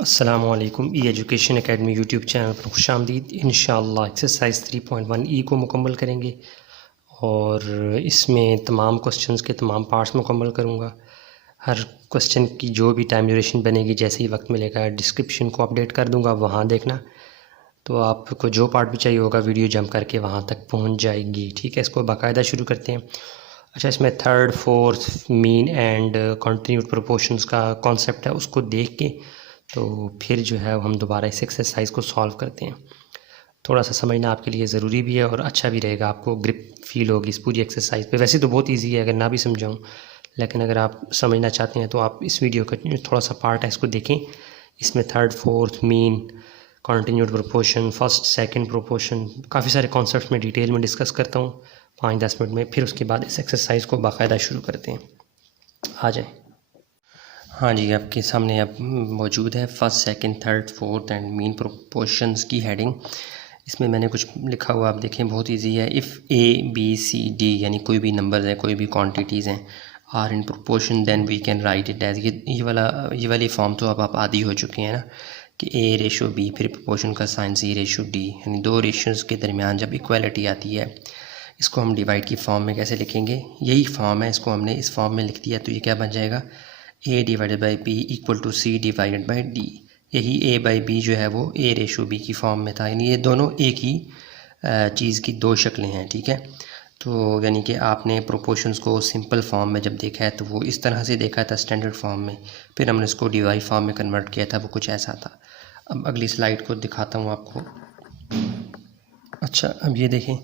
अस्सलामुअलैकुम education academy YouTube channel पर खुशामदीद। इंशाअल्लाह एक्सरसाइज 3.1 को मुकम्मल करेंगे और इसमें तमाम क्वेश्चंस के तमाम पार्ट्स मुकम्मल करूँगा। हर क्वेश्चन की जो भी टाइम ड्यूरेशन बनेगी जैसे ही वक्त मिलेगा डिस्क्रिप्शन को अपडेट कर दूँगा, वहाँ देखना। तो आपको जो पार्ट भी चाहिए होगा वीडियो जंप करके वहाँ तक पहुँच जाएगी। ठीक है, इसको बाकायदा शुरू करते हैं। अच्छा, इसमें third, fourth, mean and continued proportions का कॉन्सेप्ट है, उसको देख के तो फिर जो है हम दोबारा इस एक्सरसाइज को सॉल्व करते हैं। थोड़ा सा समझना आपके लिए ज़रूरी भी है और अच्छा भी रहेगा, आपको ग्रिप फील होगी इस पूरी एक्सरसाइज पे। वैसे तो बहुत इजी है अगर ना भी समझाऊँ, लेकिन अगर आप समझना चाहते हैं तो आप इस वीडियो का थोड़ा सा पार्ट है इसको देखें। इसमें third, fourth, mean, continued proportion, first, second proportion, काफ़ी सारे कॉन्सेप्ट में डिटेल में डिस्कस करता हूँ 5-10 मिनट में। फिर उसके बाद इस एक्सरसाइज को बाकायदा शुरू करते हैं। आ जाए। हाँ जी, आपके सामने अब मौजूद है first, second, third, fourth and mean proportions की हेडिंग। इसमें मैंने कुछ लिखा हुआ, आप देखें, बहुत इजी है। If a b c d यानी कोई भी नंबर्स है, कोई भी क्वांटिटीज़ हैं, are in proportion, then we can write it as ये वाली फॉर्म तो अब आप आदी हो चुके हैं ना कि ए रेशो बी, फिर प्रोपोर्शन का साइन सी रेशो डी, यानी दो रेशोज़ के दरमियान जब इक्वालिटी आती है, इसको हम डिवाइड की फॉर्म में कैसे लिखेंगे। यही फॉर्म है, इसको हमने इस फॉर्म में लिख दिया तो ये क्या बन जाएगा, A divided by B equal to C divided by D. यही ए बाई बी जो है वो ए रेशो बी की फॉर्म में था, यानी ये दोनों एक ही चीज़ की दो शक्लें हैं। ठीक है, तो यानी कि आपने प्रोपोर्शंस को सिंपल फॉर्म में जब देखा है तो वो इस तरह से देखा था स्टैंडर्ड फॉर्म में, फिर हमने इसको डिवाइड फॉर्म में कन्वर्ट किया था, वो कुछ ऐसा था। अब अगली स्लाइड को दिखाता हूँ आपको। अच्छा, अब ये देखें,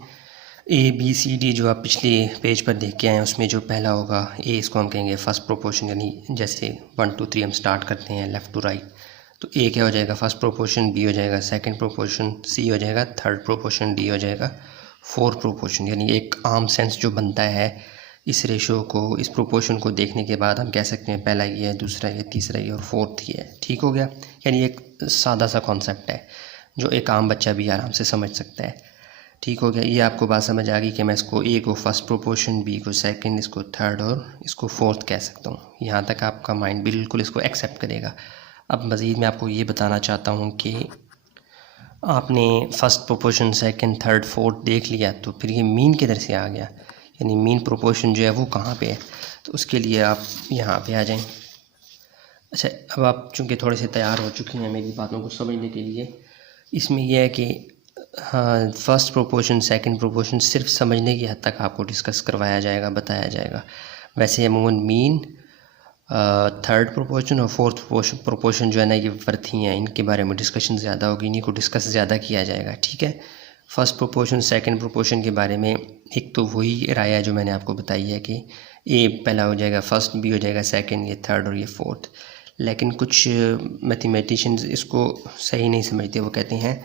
ए बी सी डी जो आप पिछले पेज पर देख के आए हैं उसमें जो पहला होगा ए, इसको हम कहेंगे फर्स्ट प्रोपोर्शन, यानी जैसे 1 2 3 हम स्टार्ट करते हैं लेफ़्ट टू राइट, तो ए क्या हो जाएगा, फर्स्ट प्रोपोर्शन, बी हो जाएगा सेकंड प्रोपोर्शन, सी हो जाएगा थर्ड प्रोपोर्शन, डी हो जाएगा फोर्थ प्रोपोर्शन। यानी एक आम सेंस जो बनता है इस रेशो को, इस प्रोपोर्शन को देखने के बाद हम कह सकते हैं पहला ये है, दूसरा ये, तीसरा ये और फोर्थ ये है। ठीक हो गया, यानी एक सादा सा कॉन्सेप्ट है जो एक आम बच्चा भी आराम से समझ सकता है। ठीक हो गया, ये आपको बात समझ आ गई कि मैं इसको ए को फर्स्ट प्रोपोर्शन, बी को सेकंड, इसको थर्ड और इसको फोर्थ कह सकता हूँ। यहाँ तक आपका माइंड बिल्कुल इसको एक्सेप्ट करेगा। अब मज़ीद मैं आपको ये बताना चाहता हूँ कि आपने first proportion, second, third, fourth देख लिया तो फिर ये मीन किधर से आ गया, यानी मीन प्रोपोर्शन जो है वो कहाँ पे है, तो उसके लिए आप यहाँ पे आ जाएं। अच्छा, अब आप चूँकि थोड़े से तैयार हो चुके हैं मेरी बातों को समझने के लिए, इसमें यह है कि हाँ, फर्स्ट प्रोपोर्शन, सेकंड प्रोपोर्शन सिर्फ समझने की हद तक आपको डिस्कस करवाया जाएगा, बताया जाएगा। वैसे अमूमन मीन, थर्ड प्रोपोर्शन और फोर्थ प्रोपोर्शन जो है ना, ये वर्थी हैं, इनके बारे में डिस्कशन ज़्यादा होगी, इन्हीं को डिस्कस ज़्यादा किया जाएगा। ठीक है, फर्स्ट प्रोपोर्शन, सेकंड प्रोपोर्शन के बारे में एक तो वही राय है जो मैंने आपको बताई है कि ए पहला हो जाएगा फर्स्ट, बी हो जाएगा सेकंड, ये थर्ड और ये फोर्थ। लेकिन कुछ मैथमेटिशियंस इसको सही नहीं समझते, वो कहते हैं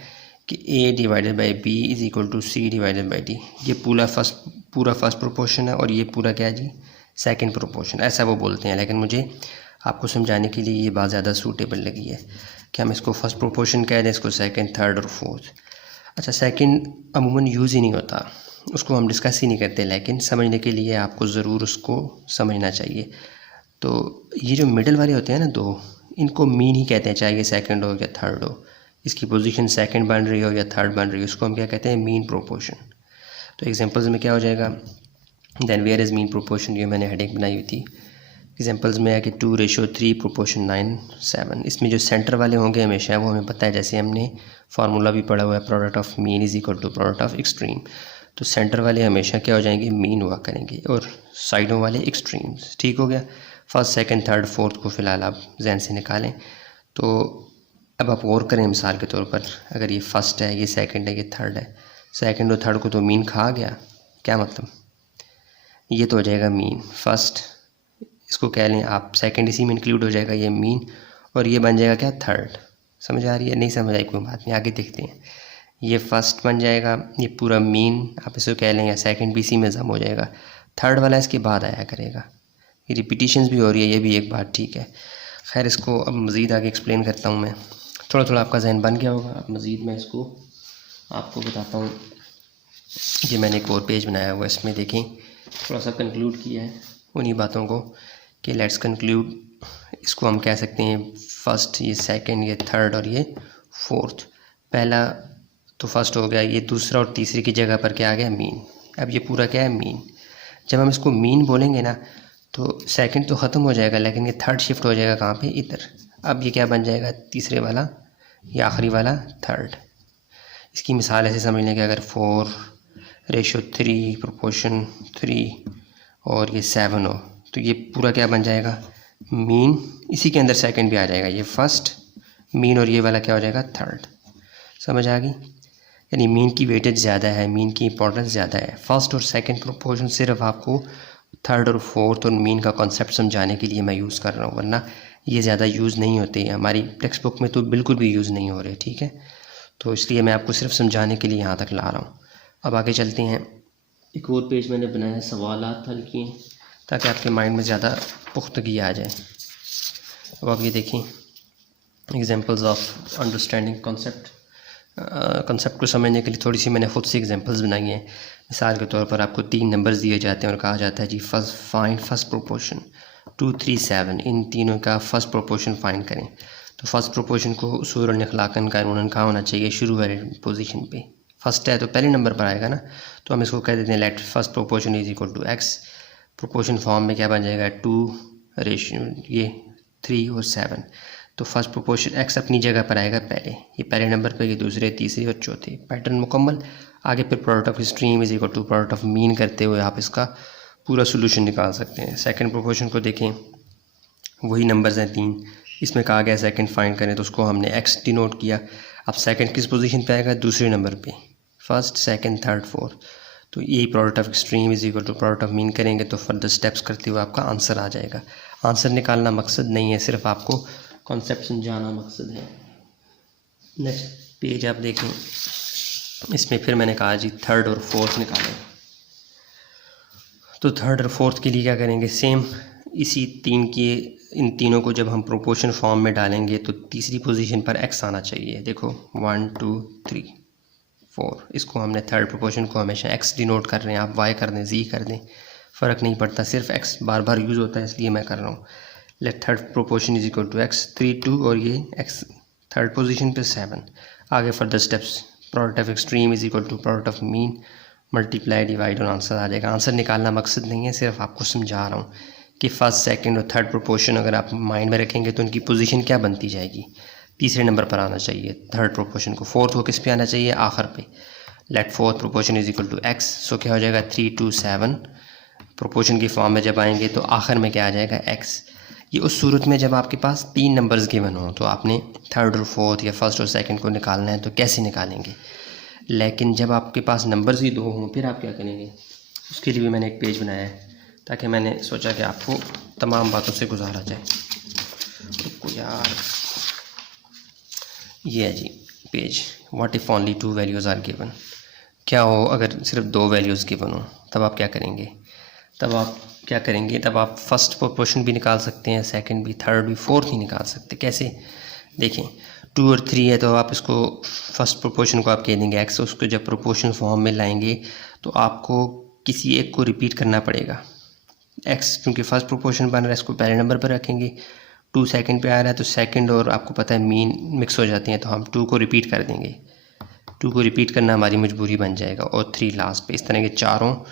कि A divided by B is equal to C divided by D, ये पूरा फर्स्ट प्रोपोर्शन है और ये पूरा क्या है जी, सेकंड प्रोपोर्शन, ऐसा वो बोलते हैं। लेकिन मुझे आपको समझाने के लिए ये बात ज़्यादा सूटेबल लगी है कि हम इसको फर्स्ट प्रोपोर्शन कह दें, इसको सेकंड, थर्ड और फोर्थ। अच्छा, सेकंड अमूमन यूज़ ही नहीं होता, उसको हम डिस्कस ही नहीं करते, लेकिन समझने के लिए आपको ज़रूर उसको समझना चाहिए। तो ये जो मिडल वाले होते हैं ना दो, इनको मीन ही कहते हैं, चाहे ये सेकंड हो या थर्ड हो, इसकी पोजीशन सेकंड बन रही हो या थर्ड बन रही हो, उसको हम क्या कहते हैं, मीन प्रोपोर्शन। तो एग्जांपल्स में क्या हो जाएगा, then where is mean proportion, ये मैंने हेडिंग बनाई हुई थी। एग्जांपल्स में है कि 2:3 प्रोपोर्शन 9 7। इसमें जो सेंटर वाले होंगे हमेशा वो हमें पता है, जैसे हमने फार्मूला भी पढ़ा हुआ है, product of mean is equal to product of extreme. तो सेंटर वाले हमेशा क्या हो जाएंगे, मीन हुआ करेंगे, और साइडों वाले एक्सट्रीम्स। ठीक हो गया, फर्स्ट, सेकंड, थर्ड, फोर्थ को फ़िलहाल आप जहन से निकालें। तो अब आप और करें, मिसाल के तौर पर अगर ये फर्स्ट है, ये सेकंड है, ये थर्ड है, सेकंड और थर्ड को तो मीन खा गया, क्या मतलब, ये तो हो जाएगा मीन फर्स्ट, इसको कह लें आप सेकंड, इसी में इंक्लूड हो जाएगा ये मीन, और ये बन जाएगा क्या, थर्ड। समझ आ रही है, नहीं समझ आई कोई बात नहीं, आगे देखते हैं। ये फर्स्ट बन जाएगा, ये पूरा मीन आप इसको कह लें, या सेकंड भी इसी में जम हो जाएगा, थर्ड वाला इसके बाद आया करेगा। ये रिपीटिशंस भी हो रही है, ये भी एक बात ठीक है। खैर, इसको अब मज़ीद आगे एक्सप्लेन करता हूँ मैं, थोड़ा थोड़ा आपका जहन बन गया होगा। अब मज़ीद मैं इसको आपको बताता हूँ। ये मैंने एक और पेज बनाया हुआ है, इसमें देखें थोड़ा सा कंक्लूड किया है उन्हीं बातों को कि लेट्स कंक्लूड, इसको हम कह सकते हैं फर्स्ट, ये सेकंड, ये थर्ड और ये फोर्थ। पहला तो फर्स्ट हो गया, ये दूसरा और तीसरे की जगह पर क्या आ गया, मीन। अब ये पूरा क्या है, मीन। जब हम इसको मीन बोलेंगे ना तो सेकंड तो ख़त्म हो जाएगा, लेकिन ये थर्ड शिफ्ट हो जाएगा कहाँ पे, इधर। अब ये क्या बन जाएगा, तीसरे वाला, ये आखिरी वाला थर्ड। इसकी मिसाल ऐसे समझ लें कि अगर 4:3 प्रोपोर्शन 3 और ये 7 हो तो ये पूरा क्या बन जाएगा, मीन। इसी के अंदर सेकंड भी आ जाएगा, ये फर्स्ट मीन और ये वाला क्या हो जाएगा, थर्ड। समझ आ गई। यानी मीन की वेटेज ज़्यादा है, मीन की इंपॉर्टेंस ज़्यादा है। फर्स्ट और सेकंड प्रोपोर्शन सिर्फ आपको थर्ड और फोर्थ और मीन का कॉन्सेप्ट समझाने के लिए मैं यूज़ कर रहा हूँ, वरना ये ज़्यादा यूज़ नहीं होते हैं, हमारी टेक्स्ट बुक में तो बिल्कुल भी यूज़ नहीं हो रहे, ठीक है। तो इसलिए मैं आपको सिर्फ समझाने के लिए यहाँ तक ला रहा हूँ। अब आगे चलते हैं। एक और पेज मैंने बनाया है, सवालात हल किए हैं ताकि आपके माइंड में ज़्यादा पुख्तगी आ जाए। अब आप ये देखें, examples of understanding concept. Concept को समझने के लिए थोड़ी सी मैंने खुद से एग्जांपल्स बनाई हैं। मिसाल के तौर पर आपको 3 नंबर्स दिए जाते हैं और कहा जाता है जी फाइंड फर्स्ट प्रोपोर्शन 2, 3, 7, इन तीनों का फ़र्स्ट प्रोपोर्शन फाइंड करें। तो फर्स्ट प्रोपोर्शन को उसूल और इखलाकन कानूनन कहाँ होना चाहिए, शुरू वाले पोजीशन पे। फर्स्ट है तो पहले नंबर पर आएगा ना, तो हम इसको कह देते हैं let first proportion is equal to x. Proportion form में क्या बन जाएगा, 2 ये 3 और 7। तो फर्स्ट प्रोपोर्शन एक्स अपनी जगह पर आएगा पहले, ये पहले नंबर पर, ये दूसरे, तीसरे और चौथे। पैटर्न मुकम्मल। आगे फिर product of stream is equal to product of mean करते हुए आप इसका पूरा सोल्यूशन निकाल सकते हैं। सेकंड प्रोपोर्शन को देखें, वही नंबर्स हैं 3, इसमें कहा गया सेकंड फाइंड करें तो उसको हमने एक्स डिनोट किया। अब सेकंड किस पोजीशन पे आएगा, दूसरे नंबर पे। First, second, third, fourth. तो यही product of extreme is equal to product of mean करेंगे तो फर्दर स्टेप्स करते हुए आपका आंसर आ जाएगा। आंसर निकालना मकसद नहीं है, सिर्फ आपको कॉन्सेप्ट समझाना मकसद है। नेक्स्ट पेज आप देखें, इसमें फिर मैंने कहा जी थर्ड और फोर्थ निकालें। तो थर्ड और फोर्थ के लिए क्या करेंगे, सेम इसी इन तीनों को जब हम प्रोपोर्शन फॉर्म में डालेंगे तो तीसरी पोजीशन पर एक्स आना चाहिए। देखो 1, 2, 3, 4, इसको हमने थर्ड प्रोपोर्शन को हमेशा एक्स डिनोट कर रहे हैं, आप वाई कर दें, जी कर दें, फ़र्क नहीं पड़ता, सिर्फ एक्स बार बार यूज़ होता है इसलिए मैं कर रहा हूँ। Let third proportion is equal to x, 3, 2 और ये एक्स थर्ड पोजीशन पे 7। आगे further steps, product of extreme is equal to product of mean, multiply, divide और आंसर आ जाएगा। आंसर निकालना मकसद नहीं है, सिर्फ आपको समझा रहा हूँ कि फर्स्ट, सेकंड और थर्ड प्रोपोर्शन अगर आप माइंड में रखेंगे तो उनकी पोजीशन क्या बनती जाएगी, तीसरे नंबर पर आना चाहिए थर्ड प्रोपोर्शन को। फोर्थ को किस पे आना चाहिए, आखिर पे। Let fourth proportion is equal to X, so क्या हो जाएगा 3, 2, 7। प्रोपोर्शन की फॉर्म में जब आएंगे तो आखिर में क्या आ जाएगा, एक्स। ये उस सूरत में जब आपके पास 3 नंबर्स गिवन हो तो आपने थर्ड और फोर्थ या फर्स्ट और सेकंड को निकालना है तो कैसे निकालेंगे। लेकिन जब आपके पास नंबर्स ही 2 हों फिर आप क्या करेंगे, उसके लिए भी मैंने एक पेज बनाया है ताकि मैंने सोचा कि आपको तमाम बातों से गुजारा जाए। तो यार ये है जी page, what if only 2 values are given. क्या हो अगर सिर्फ 2 वैल्यूज़ गिवन हो, तब आप क्या करेंगे, तब आप फर्स्ट प्रोपोर्शन भी निकाल सकते हैं, सेकंड भी, थर्ड भी, फोर्थ ही निकाल सकते। कैसे, देखें 2 और 3 है तो आप इसको फर्स्ट प्रोपोर्शन को आप कह देंगे एक्स, उसको जब प्रोपोर्शन फॉर्म में लाएंगे तो आपको किसी एक को रिपीट करना पड़ेगा। एक्स क्योंकि फर्स्ट प्रोपोर्शन बन रहा है इसको पहले नंबर पर रखेंगे, 2 सेकंड पे आ रहा है तो सेकंड और आपको पता है मीन मिक्स हो जाती हैं तो हम 2 को रिपीट कर देंगे। 2 को रिपीट करना हमारी मजबूरी बन जाएगा और 3 लास्ट पे। इस तरह के चारों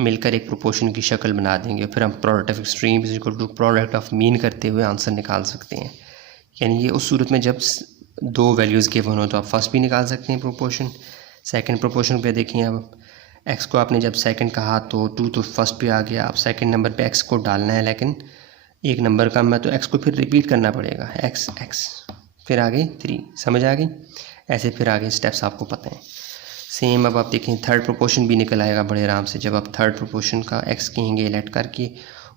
मिलकर एक प्रोपोर्शन की शक्ल बना देंगे। फिर हम product of extreme is equal to product of mean करते हुए आंसर निकाल सकते हैं। यानी ये उस सूरत में जब 2 वैल्यूज़ गिवन हो तो आप फर्स्ट भी निकाल सकते हैं प्रोपोर्शन। सेकंड प्रोपोर्शन पे देखिए, अब एक्स को आपने जब सेकंड कहा तो 2 तो फर्स्ट पे आ गया, अब सेकंड नंबर पे एक्स को डालना है, लेकिन एक नंबर कम है तो एक्स को फिर रिपीट करना पड़ेगा, एक्स एक्स, फिर आगे 3। समझ आ गई। ऐसे फिर आगे स्टेप्स आपको पता है। सेम अब आप देखें थर्ड प्रोपोर्शन भी निकल आएगा बड़े आराम से। जब आप थर्ड प्रोपोर्शन का एक्स कहेंगे लेट करके,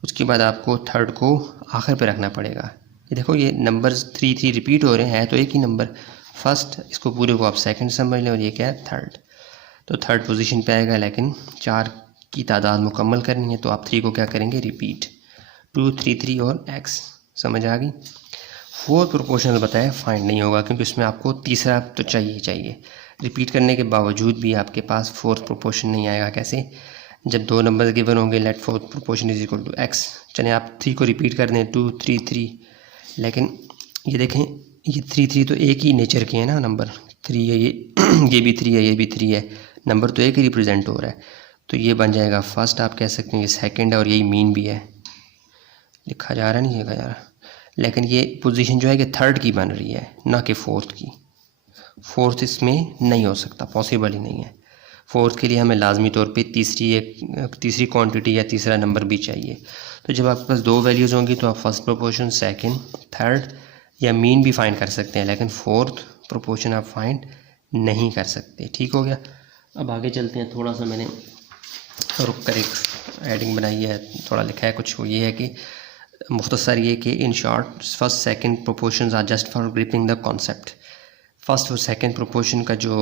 उसके बाद आपको थर्ड को आखिर पे रखना पड़ेगा। ये देखो ये नंबर्स 3, 3 रिपीट हो रहे हैं, तो एक ही नंबर फर्स्ट, इसको पूरे को आप सेकंड समझ लें और ये क्या है थर्ड। तो थर्ड पोजीशन पे आएगा, लेकिन 4 की तादाद मुकम्मल करनी है तो आप 3 को क्या करेंगे, रिपीट, 2, 3, 3 और एक्स। समझ आ गई। फोर्थ प्रोपोर्शनल बताया फाइंड नहीं होगा क्योंकि उसमें आपको तीसरा तो चाहिए। रिपीट करने के बावजूद भी आपके पास फोर्थ प्रोपोर्शन नहीं आएगा। कैसे, जब 2 नंबर गिवन होंगे let fourth proportion is equal to x. चलें आप 3 को रिपीट कर दें, 2, 3, 3, लेकिन ये देखें, ये 3 तो एक ही नेचर के हैं ना, नंबर 3 है ये ये भी 3 है, ये भी 3 है, नंबर तो एक ही रिप्रेजेंट हो रहा है। तो ये बन जाएगा फर्स्ट, आप कह सकते हैं ये सेकंड है, और यही मीन भी है। लिखा जा रहा नहीं है यार, लेकिन ये पोजीशन जो है कि थर्ड की बन रही है, ना कि फोर्थ की। फोर्थ इसमें नहीं हो सकता, पॉसिबल ही नहीं है। फोर्थ के लिए हमें लाजमी तौर पे तीसरी क्वांटिटी या तीसरा नंबर भी चाहिए। तो जब आपके पास दो वैल्यूज़ होंगी तो आप फर्स्ट प्रोपोर्शन, सेकंड, थर्ड या मीन भी फाइंड कर सकते हैं, लेकिन फोर्थ प्रोपोर्शन आप फाइंड नहीं कर सकते। ठीक हो गया। अब आगे चलते हैं। थोड़ा सा मैंने रुक कर एक एडिंग बनाई है, थोड़ा लिखा है कुछ। वो ये है कि मुख्तसर ये कि in short first second proportions are just for gripping the concept. First और सेकंड प्रोपोर्शन का जो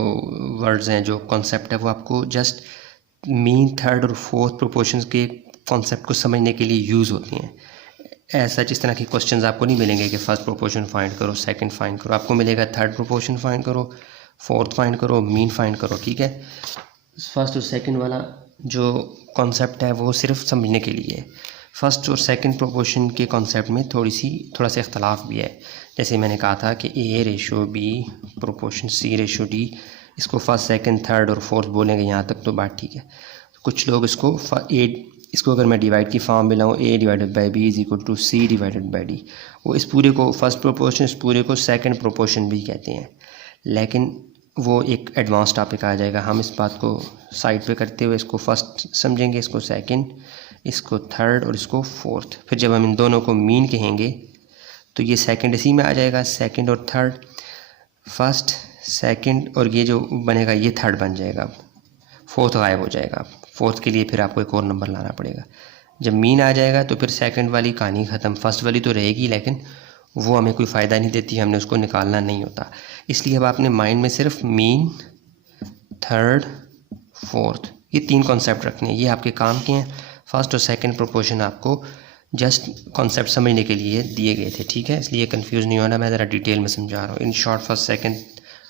वर्ड्स हैं, जो कॉन्सेप्ट है, वो आपको जस्ट मीन, थर्ड और फोर्थ प्रोपोर्शंस के कॉन्सेप्ट को समझने के लिए यूज़ होती हैं। ऐसा जिस तरह के क्वेश्चंस आपको नहीं मिलेंगे कि फ़र्स्ट प्रोपोर्शन फाइंड करो, सेकंड फाइंड करो। आपको मिलेगा थर्ड प्रोपोर्शन फाइंड करो, फोर्थ फाइंड करो, मीन फाइंड करो। ठीक है। फर्स्ट और सेकंड वाला जो कॉन्सेप्ट है वो सिर्फ समझने के लिए है। फर्स्ट और सेकंड प्रोपोर्शन के कॉन्सेप्ट में थोड़ा सा इख्तलाफ भी है। जैसे मैंने कहा था कि A/B प्रोपोर्शन C/D, इसको फर्स्ट, सेकंड, थर्ड और फोर्थ बोलेंगे, यहाँ तक तो बात ठीक है। कुछ लोग इसको अगर मैं डिवाइड की फॉर्म में लाऊँ, A/B=C/D, वो इस पूरे को फर्स्ट प्रोपोर्शन, इस पूरे को सेकंड प्रोपोर्शन भी कहते हैं। लेकिन वो एक एडवांस टॉपिक आ जाएगा। हम इस बात को साइड पे करते हुए इसको फर्स्ट समझेंगे, इसको सेकंड, इसको थर्ड और इसको फोर्थ। फिर जब हम इन दोनों को मीन कहेंगे तो ये सेकंड इसी में आ जाएगा, सेकंड और थर्ड, फर्स्ट, सेकंड, और ये जो बनेगा ये थर्ड बन जाएगा। फोर्थ गायब हो जाएगा। फोर्थ के लिए फिर आपको एक और नंबर लाना पड़ेगा। जब मीन आ जाएगा तो फिर सेकंड वाली कहानी ख़त्म। फर्स्ट वाली तो रहेगी, लेकिन वो हमें कोई फ़ायदा नहीं देती, हमने उसको निकालना नहीं होता। इसलिए अब आपने माइंड में सिर्फ मीन, थर्ड, फोर्थ, ये 3 कॉन्सेप्ट रखने हैं। ये आपके काम के हैं। फर्स्ट और सेकंड प्रोपोर्शन आपको जस्ट कॉन्सेप्ट समझने के लिए दिए गए थे। ठीक है, इसलिए कंफ्यूज नहीं होना, मैं ज़रा डिटेल में समझा रहा हूँ। इन short, first second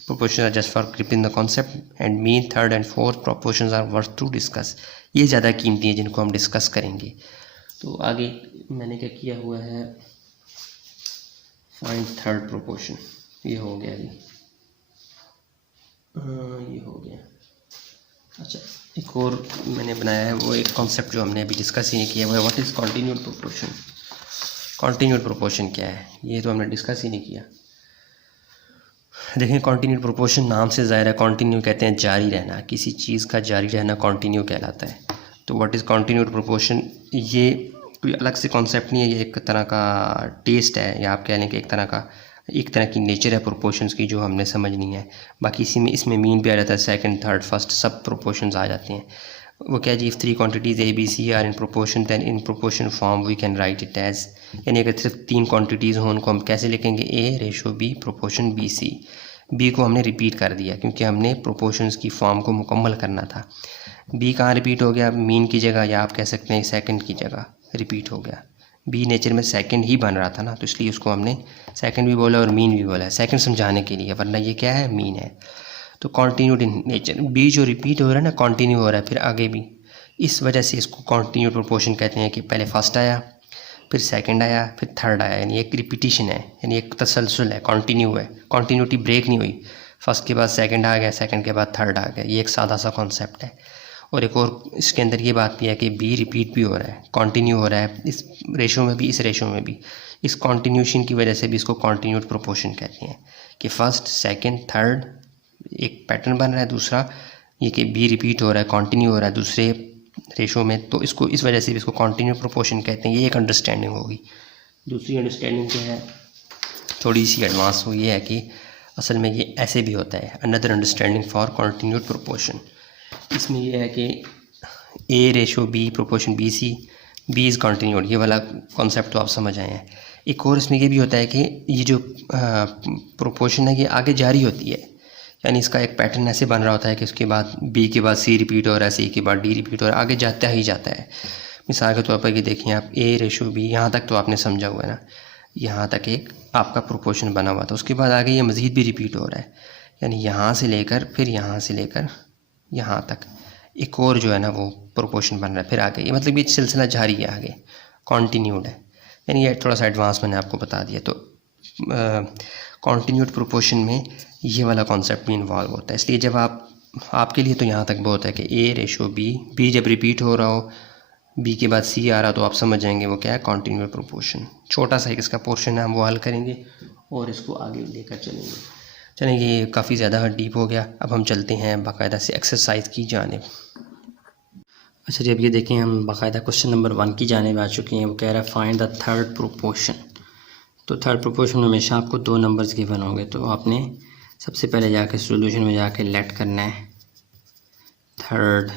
proportions are just for gripping the concept and mean, third and fourth proportions are worth to discuss। ये ज़्यादा कीमती है जिनको हम डिस्कस करेंगे। तो आगे मैंने क्या किया हुआ है, फाइंड थर्ड प्रोपोर्शन, ये हो गया जी। ये हो गया। अच्छा, एक और मैंने बनाया है, वो एक कॉन्सेप्ट जो हमने अभी डिस्कस ही नहीं किया, वो है what is continued proportion. Continued proportion क्या है, ये तो हमने डिस्कस ही नहीं किया। देखें, कॉन्टीन्यूड प्रोपोर्शन नाम से ज़ाहिर है, कॉन्टीन्यू कहते हैं जारी रहना, किसी चीज़ का जारी रहना कॉन्टीन्यू कहलाता है। तो व्हाट इज़ कॉन्टीन्यूड प्रोपोर्शन, ये कोई अलग से कॉन्सेप्ट नहीं है, ये एक तरह का टेस्ट है, या आप कह लें कि एक तरह की नेचर है प्रोपोर्शंस की, जो हमने समझनी है। बाकी इसमें मीन भी आ जाता है, सेकंड, थर्ड, फर्स्ट सब प्रोपोर्शंस आ जाते हैं। वो क्या जी, if 3 quantities A, B, C are in proportion, then in proportion form we can write it as. यानी अगर सिर्फ 3 क्वांटिटीज़ हों, उनको हम कैसे लिखेंगे, A/B प्रोपोर्शन BC। B को हमने रिपीट कर दिया क्योंकि हमने प्रोपोर्शंस की फॉर्म को मुकम्मल करना था। B कहाँ रिपीट हो गया, मीन की जगह, या आप कह सकते हैं सेकंड की जगह रिपीट हो गया। B नेचर में सेकंड ही बन रहा था ना, तो इसलिए उसको हमने सेकंड भी बोला और मीन भी बोला है, सेकंड समझाने के लिए, वरना ये क्या है, मीन है। तो कॉन्टीन्यूड इन नेचर, B जो रिपीट हो रहा है ना, कॉन्टीन्यू हो रहा है फिर आगे भी, इस वजह से इसको कॉन्टीन्यूड प्रोपोर्शन कहते हैं कि पहले फर्स्ट आया, फिर सेकंड आया, फिर थर्ड आया, यानी एक रिपीटिशन है, यानी एक तसलसल है, कॉन्टीन्यू है, कॉन्टीन्यूटी ब्रेक नहीं हुई। फर्स्ट के बाद सेकंड आ गया, सेकंड के बाद थर्ड आ गया, ये एक सादा सा कॉन्सेप्ट है। और एक और इसके अंदर ये बात भी है कि B रिपीट भी हो रहा है, कॉन्टीन्यू हो रहा है, इस रेशो में भी, इस रेशो में भी। इस कॉन्टीन्यूशन की वजह से भी इसको कॉन्टीन्यूड प्रोपोर्शन कहते हैं कि फर्स्ट, सेकेंड, थर्ड एक पैटर्न बन रहा है। दूसरा ये कि B रिपीट हो रहा है, कॉन्टीन्यू हो रहा है दूसरे रेशो में, तो इसको इस वजह से भी इसको कॉन्टीन्यू प्रोपोर्शन कहते हैं। ये एक अंडरस्टैंडिंग होगी। दूसरी अंडरस्टैंडिंग क्या है, थोड़ी सी एडवांस हो, ये है कि असल में ये ऐसे भी होता है, another understanding for continued proportion. इसमें यह है कि A/B proportion BC, B is continued, ये वाला कॉन्सेप्ट तो आप समझ आए हैं। एक और इसमें ये भी होता है कि ये जो प्रोपोर्शन है ये आगे जारी होती है, यानी इसका एक पैटर्न ऐसे बन रहा होता है कि उसके बाद B के बाद C रिपीट हो रहा है, C के बाद D रिपीट हो रहा है, आगे जाता ही जाता है। मिसाल के तौर पर ये देखिए आप, A/B, यहाँ तक तो आपने समझा हुआ है ना, यहाँ तक एक आपका प्रोपोर्शन बना हुआ था, उसके बाद आगे ये मज़ीद भी रिपीट हो रहा है, यानी यहाँ से लेकर फिर यहाँ से लेकर यहाँ तक एक और जो है ना वो प्रोपोर्शन बन रहा है, फिर आगे ये मतलब ये सिलसिला जारी है, आगे कॉन्टीन्यूड है। यानी ये थोड़ा सा एडवांस मैंने आपको बता दिया। तो कॉन्टीन्यूड प्रोपोर्शन में ये वाला कॉन्सेप्ट भी इन्वॉल्व होता है। इसलिए जब आपके लिए तो यहाँ तक बहुत है कि A/B जब रिपीट हो रहा हो, B के बाद C आ रहा तो आप समझ जाएंगे वो क्या है, कॉन्टीन्यूड प्रोपोर्शन। छोटा सा एक इसका पोर्शन है, हम वो हल करेंगे और इसको आगे लेकर चलेंगे। चलेंगे, ये काफ़ी ज़्यादा डीप हो गया। अब हम चलते हैं बाकायदा से एक्सरसाइज की जानिब। अच्छा जी, अब ये देखें हम बाकायदा क्वेश्चन नंबर 1 की जानिब आ चुके हैं। वो कह रहा है फाइंड द थर्ड प्रोपोर्शन। तो थर्ड प्रोपोर्शन में हमेशा आपको 2 नंबर्स गिवन होंगे, तो आपने सबसे पहले जाके सॉल्यूशन में जाके लेट करना है थर्ड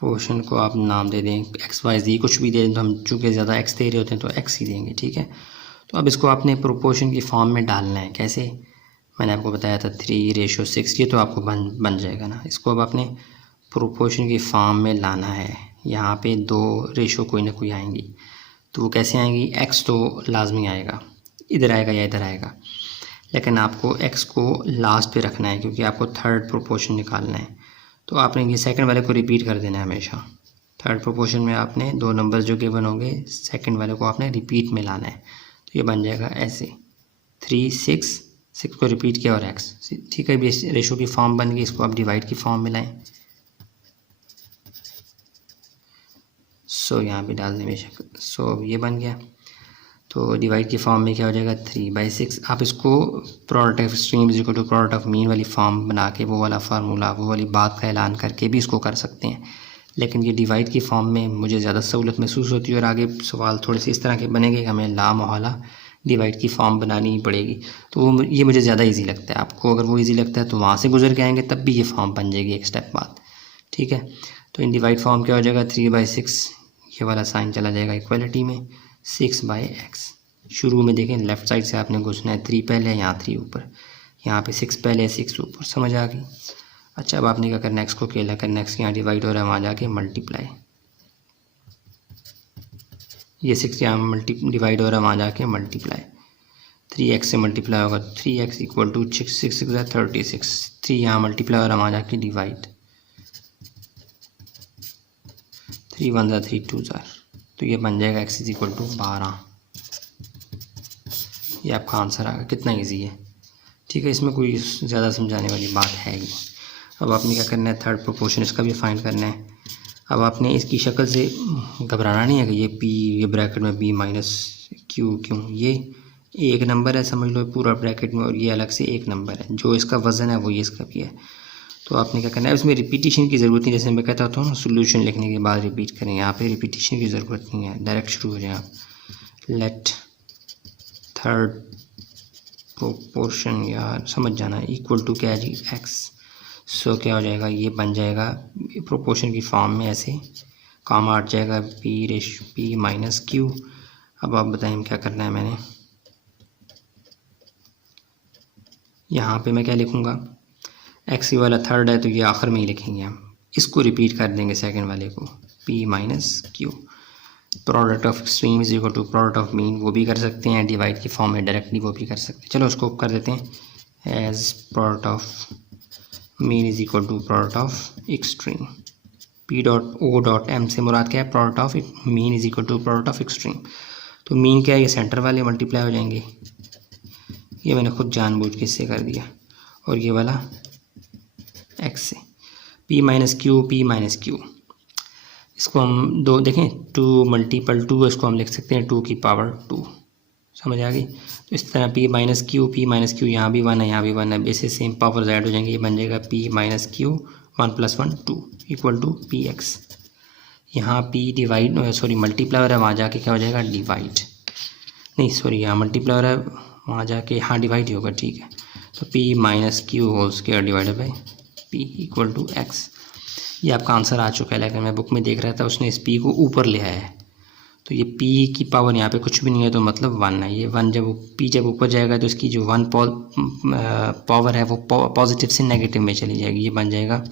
प्रोपोर्शन को। आप नाम दे दें XYZ, कुछ भी दे दें, तो हम चूँकि ज़्यादा एक्स दे रहे होते हैं तो एक्स ही देंगे, ठीक है। तो अब इसको आपने प्रोपोर्शन की फॉर्म में डालना है। कैसे, मैंने आपको बताया था 3/6, ये तो आपको बन जाएगा ना। इसको अब आपने प्रोपोर्शन की फॉर्म में लाना है। यहाँ पे 2 रेशो कोई ना कोई आएंगी, तो वो कैसे आएंगी, x तो लाजमी आएगा, इधर आएगा या इधर आएगा, लेकिन आपको x को लास्ट पे रखना है क्योंकि आपको थर्ड प्रोपोर्शन निकालना है। तो आपने ये सेकंड वाले को रिपीट कर देना है हमेशा। थर्ड प्रोपोर्शन में आपने 2 नंबर्स जो गिवन होंगे, सेकंड वाले को आपने रिपीट में लाना है। तो ये बन जाएगा ऐसे 3 6 को रिपीट किया और x, ठीक है। रेशो की फॉर्म बन गई, इसको आप डिवाइड की फॉर्म में लाएँ। सो यहाँ पे डाल दें बेशक। सो ये बन गया। तो डिवाइड की फॉर्म में क्या हो जाएगा 3/6। आप इसको product of extreme is equal to product of mean वाली फॉर्म बना के, वो वाला फार्मूला, वो वाली बात का ऐलान करके भी इसको कर सकते हैं, लेकिन ये डिवाइड की फॉर्म में मुझे ज़्यादा सहूलत महसूस होती है और आगे सवाल थोड़े से इस तरह के बनेंगे कि हमें ला मोहला डिवाइड की फॉर्म बनानी ही पड़ेगी। तो वो ये मुझे ज़्यादा ईजी लगता है। आपको अगर वो ईजी लगता है तो वहाँ से गुजर के आएंगे तब भी ये फॉर्म बन जाएगी एक स्टेप बाद, ठीक है। तो इन डिवाइड फॉर्म क्या हो जाएगा 3/6, ये वाला साइन चला जाएगा इक्वलिटी में 6/x। शुरू में देखें लेफ़्ट साइड से आपने घुसना है, 3 पहले है, यहाँ 3 ऊपर, यहाँ पे 6 पहले 6 ऊपर, समझ आ गई। अच्छा, अब आपने क्या करना है, x को अकेला करना है, x यहाँ डिवाइड हो रहा है, वहाँ जाके मल्टीप्लाई, ये 6 यहाँ डिवाइड हो रहा है, वहाँ जाके मल्टीप्लाई, 3x से मल्टीप्लाई होगा 3x इक्वल टू 6 6 36, 3 यहाँ मल्टीप्लाई हो रहा है, वहाँ जाके डिवाइड, 3 1 3 2 4, तो ये बन जाएगा x इज इक्वल टू 12। ये आपका आंसर आएगा। कितना इजी है, ठीक है, इसमें कोई ज़्यादा समझाने वाली बात है ही। अब आपने क्या करना है, थर्ड प्रोपोर्शन इसका भी फाइंड करना है। अब आपने इसकी शक्ल से घबराना नहीं है कि ये p, ये ब्रैकेट में b माइनस क्यू, क्यों, ये एक नंबर है समझ लो पूरा ब्रैकेट में, और ये अलग से एक नंबर है, जो इसका वज़न है वो ये इसका भी है। तो आपने क्या करना है, इसमें रिपीटिशन की ज़रूरत नहीं, जैसे मैं कहता था ना सोल्यूशन लिखने के बाद रिपीट करें, यहाँ पे रिपीटिशन की ज़रूरत नहीं है, डायरेक्ट शुरू हो जाए आप। लेट थर्ड प्रोपोर्शन, यार समझ जाना, इक्वल टू क्या है जी x। सो क्या हो जाएगा, ये बन जाएगा प्रोपोर्शन की फॉर्म में ऐसे, काम हट जाएगा p माइनस क्यू। अब आप बताएं क्या करना है। मैंने यहाँ पे मैं क्या लिखूँगा, x वाला थर्ड है तो ये आखिर में ही लिखेंगे हम, इसको रिपीट कर देंगे सेकंड वाले को, p minus q. Product of extreme is equal to product of mean, वो भी कर सकते हैं, डिवाइड की फॉर्म में डायरेक्टली वो भी कर सकते हैं। चलो उसको कर देते हैं as product of mean is equal to product of extreme. P.O.M से मुराद क्या है, product of mean is equal to product of extreme. तो मीन क्या है, ये सेंटर वाले मल्टीप्लाई हो जाएंगे, ये मैंने खुद जानबूझ के इससे कर दिया, और ये वाला x से p माइनस क्यू, इसको हम दो देखें 2 मल्टीपल 2, इसको हम लिख सकते हैं 2 की पावर 2, समझ आ गई। तो इस तरह p माइनस क्यू, यहाँ भी 1 है, यहाँ भी 1 है, बेसिस सेम पावर ऐड हो जाएंगे, ये बन जाएगा p minus q 1 + 1 2 equal to px। यहाँ p डिवाइड मल्टीप्लाई हो रहा है, वहाँ जाके क्या हो जाएगा डिवाइड, नहीं सॉरी यहाँ मल्टीप्लाई हो रहा है, वहाँ जाके हाँ डिवाइड ही होगा, ठीक है। तो p minus q whole square divided by p equal to x। ये आपका आंसर आ चुका है, लेकिन मैं बुक में देख रहा था उसने इस p को ऊपर ले आया है, तो ये p की पावर यहाँ पे कुछ भी नहीं है, तो मतलब 1 है। ये 1 जब p जब ऊपर जाएगा तो इसकी जो 1 पावर है वो पॉजिटिव से नेगेटिव में चली जाएगी, ये बन जाएगा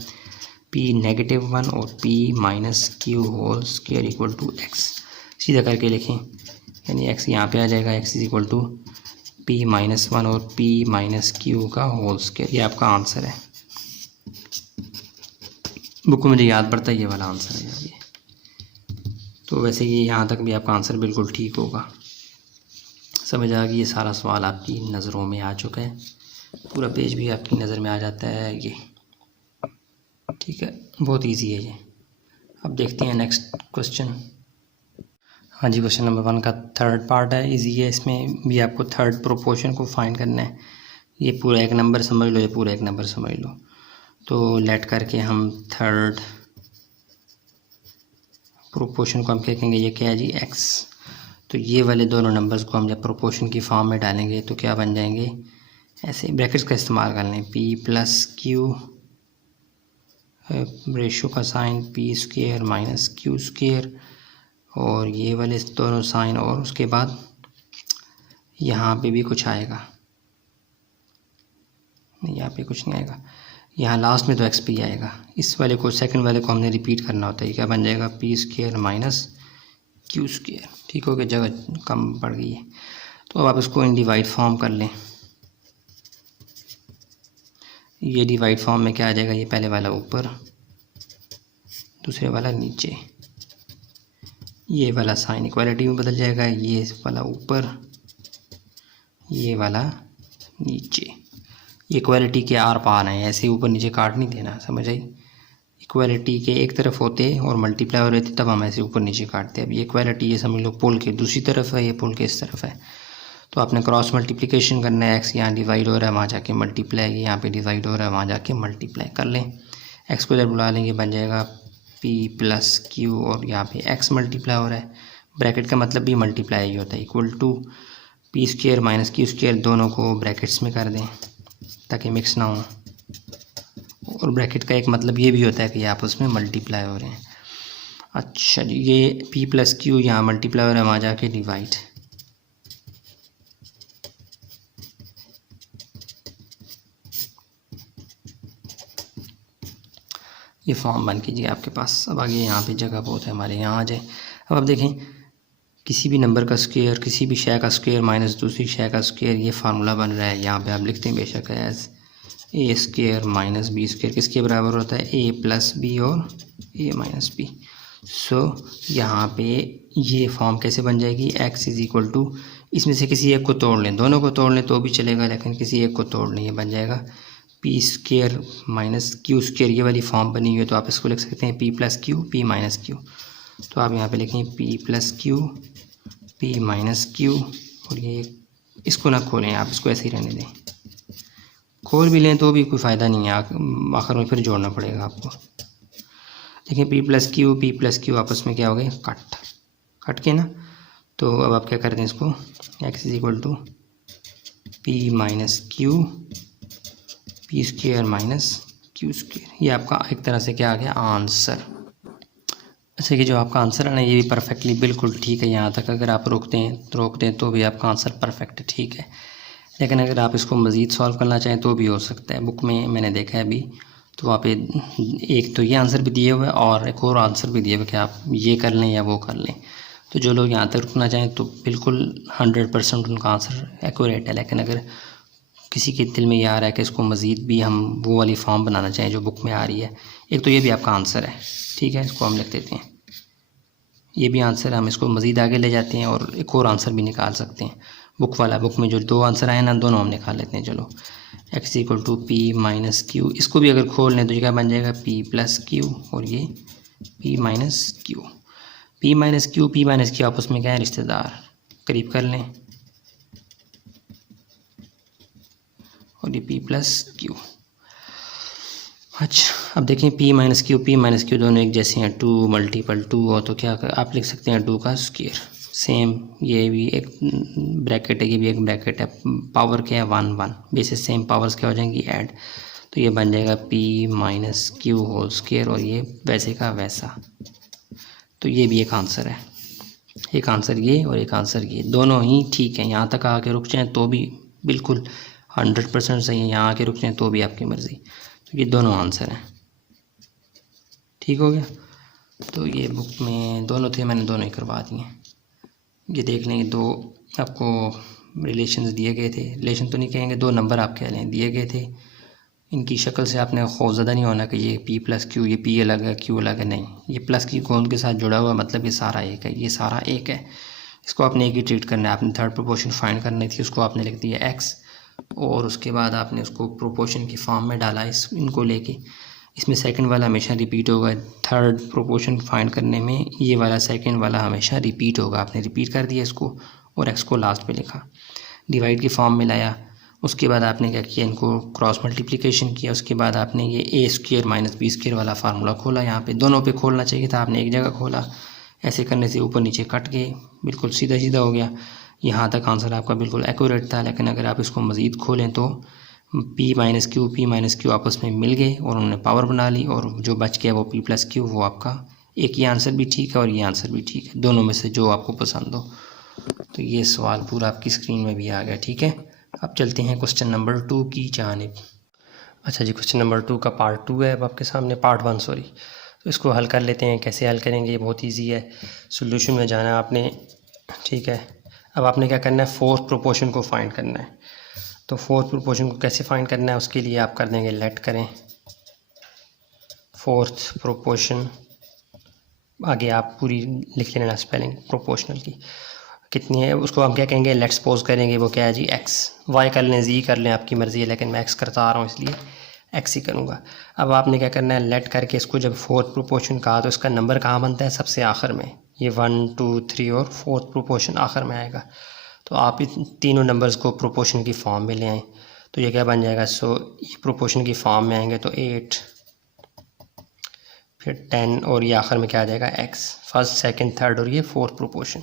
p -1 और p minus q whole square equal to x। सीधा करके लिखें, यानी x यहाँ पे आ जाएगा, x is equal to p -1 और p माइनस क्यू का होल स्क्वायर। ये आपका आंसर है। बुक को मुझे याद पड़ता है ये वाला आंसर है यार ये। तो वैसे ये यहाँ तक भी आपका आंसर बिल्कुल ठीक होगा। समझ आ गई। ये सारा सवाल आपकी नज़रों में आ चुका है, पूरा पेज भी आपकी नज़र में आ जाता है ये, ठीक है। बहुत इजी है ये। अब देखते हैं नेक्स्ट क्वेश्चन। हाँ जी, क्वेश्चन नंबर 1 का थर्ड पार्ट है, इजी है। इसमें भी आपको थर्ड प्रोपोर्शन को फाइंड करना है। ये पूरा एक नंबर समझ लो, ये पूरा एक नंबर समझ लो। तो लेट करके हम थर्ड प्रोपोर्शन को हम क्या कहेंगे, ये क्या है जी, एक्स। तो ये वाले दोनों नंबर्स को हम जब प्रोपोर्शन की फॉर्म में डालेंगे तो क्या बन जाएंगे, ऐसे ब्रैकेट्स का इस्तेमाल कर लें, पी प्लस क्यू, रेशो का sign p square minus Q square, और ये वाले दोनों साइन, और उसके बाद यहाँ पे भी कुछ आएगा, नहीं यहाँ पे कुछ नहीं आएगा, यहाँ लास्ट में तो एक्स पी आएगा। इस वाले को, सेकंड वाले को हमने रिपीट करना होता है। क्या बन जाएगा, P square minus Q square. ठीक हो गया, जगह कम पड़ गई है। तो अब आप इसको इन डिवाइड फॉर्म कर लें। ये डिवाइड फॉर्म में क्या आ जाएगा, ये पहले वाला ऊपर, दूसरे वाला नीचे, ये वाला साइन इक्वालिटी में बदल जाएगा, ये वाला ऊपर, ये वाला नीचे। इक्वालिटी के आर पार है, ऐसे ऊपर नीचे काट नहीं देना, समझ आई। इक्वालिटी के एक तरफ होते और मल्टीप्लाई हो रहे थे तब हम ऐसे ऊपर नीचे काटते हैं। अब ये इक्वालिटी ये समझ लो पुल के दूसरी तरफ है, ये पुल के इस तरफ है। तो आपने क्रॉस मल्टीप्लिकेशन करना है, एक्स यहाँ डिवाइड हो रहा है वहाँ जाके मल्टीप्लाई, यहाँ पे डिवाइड हो रहा है वहाँ जाके मल्टीप्लाई कर लें। एक्स को जब बुला लेंगे बन जाएगा पी प्लस क्यू, और यहाँ पे एक्स मल्टीप्लाई हो रहा है, ब्रैकेट का मतलब भी मल्टीप्लाई ही होता है, equal to p square minus Q square, दोनों को ब्रैकेट्स में कर दें ताकि मिक्स ना हो। और ब्रैकेट का एक मतलब ये भी होता है कि ये आपस में मल्टीप्लाई हो रहे हैं। अच्छा जी, ये p प्लस क्यू यहाँ मल्टीप्लाई हो रहा है वहाँ जाके डिवाइड, ये फॉर्म बन कीजिए आपके पास। अब आगे यहाँ पे जगह बहुत है हमारे, यहाँ आ जाए। अब आप देखें, किसी भी नंबर का स्क्वायर, किसी भी शय का स्क्वायर माइनस दूसरी शय का स्क्वायर, ये फार्मूला बन रहा है। यहाँ पे आप लिखते हैं बेशक as a square minus b square किसके बराबर होता है, ए प्लस बी और ए माइनस बी। सो यहाँ पे ये फॉर्म कैसे बन जाएगी, एक्स इज़ इक्वल टू, इसमें से किसी एक को तोड़ लें, दोनों को तोड़ लें तो भी चलेगा, लेकिन किसी एक को तोड़ लें, ये बन जाएगा P square minus Q square. ये वाली फॉर्म बनी हुई है तो आप इसको लिख सकते हैं P plus Q P minus Q. तो आप यहाँ पे लिखें P plus Q P minus Q, और ये इसको ना खोलें, आप इसको ऐसे ही रहने दें। खोल भी लें तो भी कोई फ़ायदा नहीं है, आखिर में फिर जोड़ना पड़ेगा आपको। देखिए पी प्लस क्यू आपस में क्या हो गए, कट के ना। तो अब आप क्या कर दें इसको, x is equal to p minus q p square minus Q square. ये आपका एक तरह से क्या आ गया, आंसर। अच्छा कि जो आपका आंसर है ना, ये भी परफेक्टली बिल्कुल ठीक है। यहाँ तक अगर आप रोकते हैं तो भी आपका आंसर परफेक्ट है, ठीक है। लेकिन अगर आप इसको मज़ीद सॉल्व करना चाहें तो भी हो सकता है। बुक में मैंने देखा है अभी, तो वहाँ पे एक तो ये आंसर भी दिए हुए और एक और आंसर भी दिए हुए कि आप ये कर लें या वो कर लें। तो जो लोग यहाँ तक रुकना चाहें तो बिल्कुल 100% उनका आंसर एक्यूरेट है। लेकिन अगर किसी के दिल में ये आ रहा है कि इसको मज़ीद भी हम वो वाली फॉर्म बनाना चाहें जो बुक में आ रही है, एक तो ये भी आपका आंसर है, ठीक है। इसको हम लिख देते हैं, ये भी आंसर है। हम इसको मज़ीद आगे ले जाते हैं और एक और आंसर भी निकाल सकते हैं बुक वाला। बुक में जो दो आंसर आए ना, दोनों हम निकाल लेते हैं। चलो, x equal to p minus q, इसको भी अगर खोल लें तो ये क्या बन जाएगा, पी प्लस क्यू और ये P minus q. P minus Q आपस में क्या है, रिश्तेदार, करीब कर लें, और ये पी प्लस क्यू। अच्छा, अब देखें पी माइनस क्यू दोनों एक जैसे हैं, 2 मल्टीपल 2 हो तो क्या आप लिख सकते हैं 2 का स्क्वायर। सेम ये भी एक ब्रैकेट है, ये भी एक ब्रैकेट है, पावर क्या है 1 1, बेसिस सेम पावर्स क्या हो जाएंगी, ऐड। तो ये बन जाएगा p minus q whole square, और ये वैसे का वैसा। तो ये भी एक आंसर है, एक आंसर ये और एक आंसर ये, दोनों ही ठीक है। यहाँ तक आके रुक जाएँ तो भी बिल्कुल 100% सही है, यहाँ आके रुक जाएँ तो भी आपकी मर्ज़ी। तो ये दोनों आंसर हैं, ठीक हो गया। तो ये बुक में दोनों थे, मैंने दोनों ही करवा दिए। ये देख लें, दो आपको रिलेशंस दिए गए थे, रिलेशन तो नहीं कहेंगे, दो नंबर आप कह लें दिए गए थे। इनकी शक्ल से आपने खौफज़दा नहीं होना कि ये पी प्लस क्यू, ये पी अलग है क्यू अलग है, नहीं। ये प्लस की कौन के साथ जुड़ा हुआ, मतलब ये सारा एक है, ये सारा एक है। इसको आपने एक ही ट्रीट करना है। आपने थर्ड प्रोपोर्शन फाइंड करनी थी, उसको आपने लिख दिया एक्स, और उसके बाद आपने उसको प्रोपोर्शन की फॉर्म में डाला इनको लेके। इसमें सेकंड वाला हमेशा रिपीट होगा, थर्ड प्रोपोर्शन फाइंड करने में ये वाला सेकंड वाला हमेशा रिपीट होगा। आपने रिपीट कर दिया इसको और एक्स को लास्ट पे लिखा, डिवाइड की फॉर्म में लाया। उसके बाद आपने क्या किया, इनको क्रॉस मल्टीप्लिकेशन किया। उसके बाद आपने ये ए स्क्वायर माइनस बी स्क्वायर वाला फार्मूला खोला। यहाँ पे दोनों पे खोलना चाहिए था, आपने एक जगह खोला। ऐसे करने से ऊपर नीचे कट के बिल्कुल सीधा सीधा हो गया। यहाँ तक आंसर आपका बिल्कुल एक्यूरेट था, लेकिन अगर आप इसको मज़ीद खोलें तो पी माइनस क्यू आपस में मिल गए और उन्होंने पावर बना ली, और जो बच गया वो पी प्लस क्यू। वो आपका एक ही आंसर भी ठीक है और ये आंसर भी ठीक है, दोनों में से जो आपको पसंद हो। तो ये सवाल पूरा आपकी स्क्रीन में भी आ गया, ठीक है। अब चलते हैं क्वेश्चन नंबर 2 की जानिब। अच्छा जी, क्वेश्चन नंबर 2 का पार्ट 2 है अब आपके सामने, पार्ट 1 सॉरी। तो इसको हल कर लेते हैं। कैसे हल करेंगे, ये बहुत इजी है। सॉल्यूशन में जाना है आपने, ठीक है। अब आपने क्या करना है, फोर्थ प्रोपोर्शन को फाइंड करना है। तो फोर्थ प्रोपोर्शन को कैसे फाइंड करना है, उसके लिए आप कर देंगे लेट करें फोर्थ प्रोपोर्शन, आगे आप पूरी लिख लेना स्पेलिंग प्रोपोर्शनल की कितनी है, उसको हम क्या कहेंगे, लेट्स सपोज करेंगे वो क्या है जी एक्स। वाई कर लें, जी कर लें, आपकी मर्ज़ी है, लेकिन मैं एक्स करता आ रहा हूँ इसलिए एक्स ही करूँगा। अब आपने क्या करना है, लेट करके इसको जब फोर्थ प्रोपोर्शन कहा तो इसका नंबर कहाँ बनता है, सबसे आखिर में। ये 1 2 3 और फोर्थ प्रोपोर्शन आखिर में आएगा। तो आप इन तीनों नंबर्स को प्रोपोर्शन की फॉर्म में ले आएँ तो ये क्या बन जाएगा। सो ये प्रोपोर्शन की फॉर्म में आएंगे तो 8 फिर 10 और ये आखिर में क्या आ जाएगा एक्स, फर्स्ट सेकंड थर्ड और ये फोर्थ प्रोपोर्शन।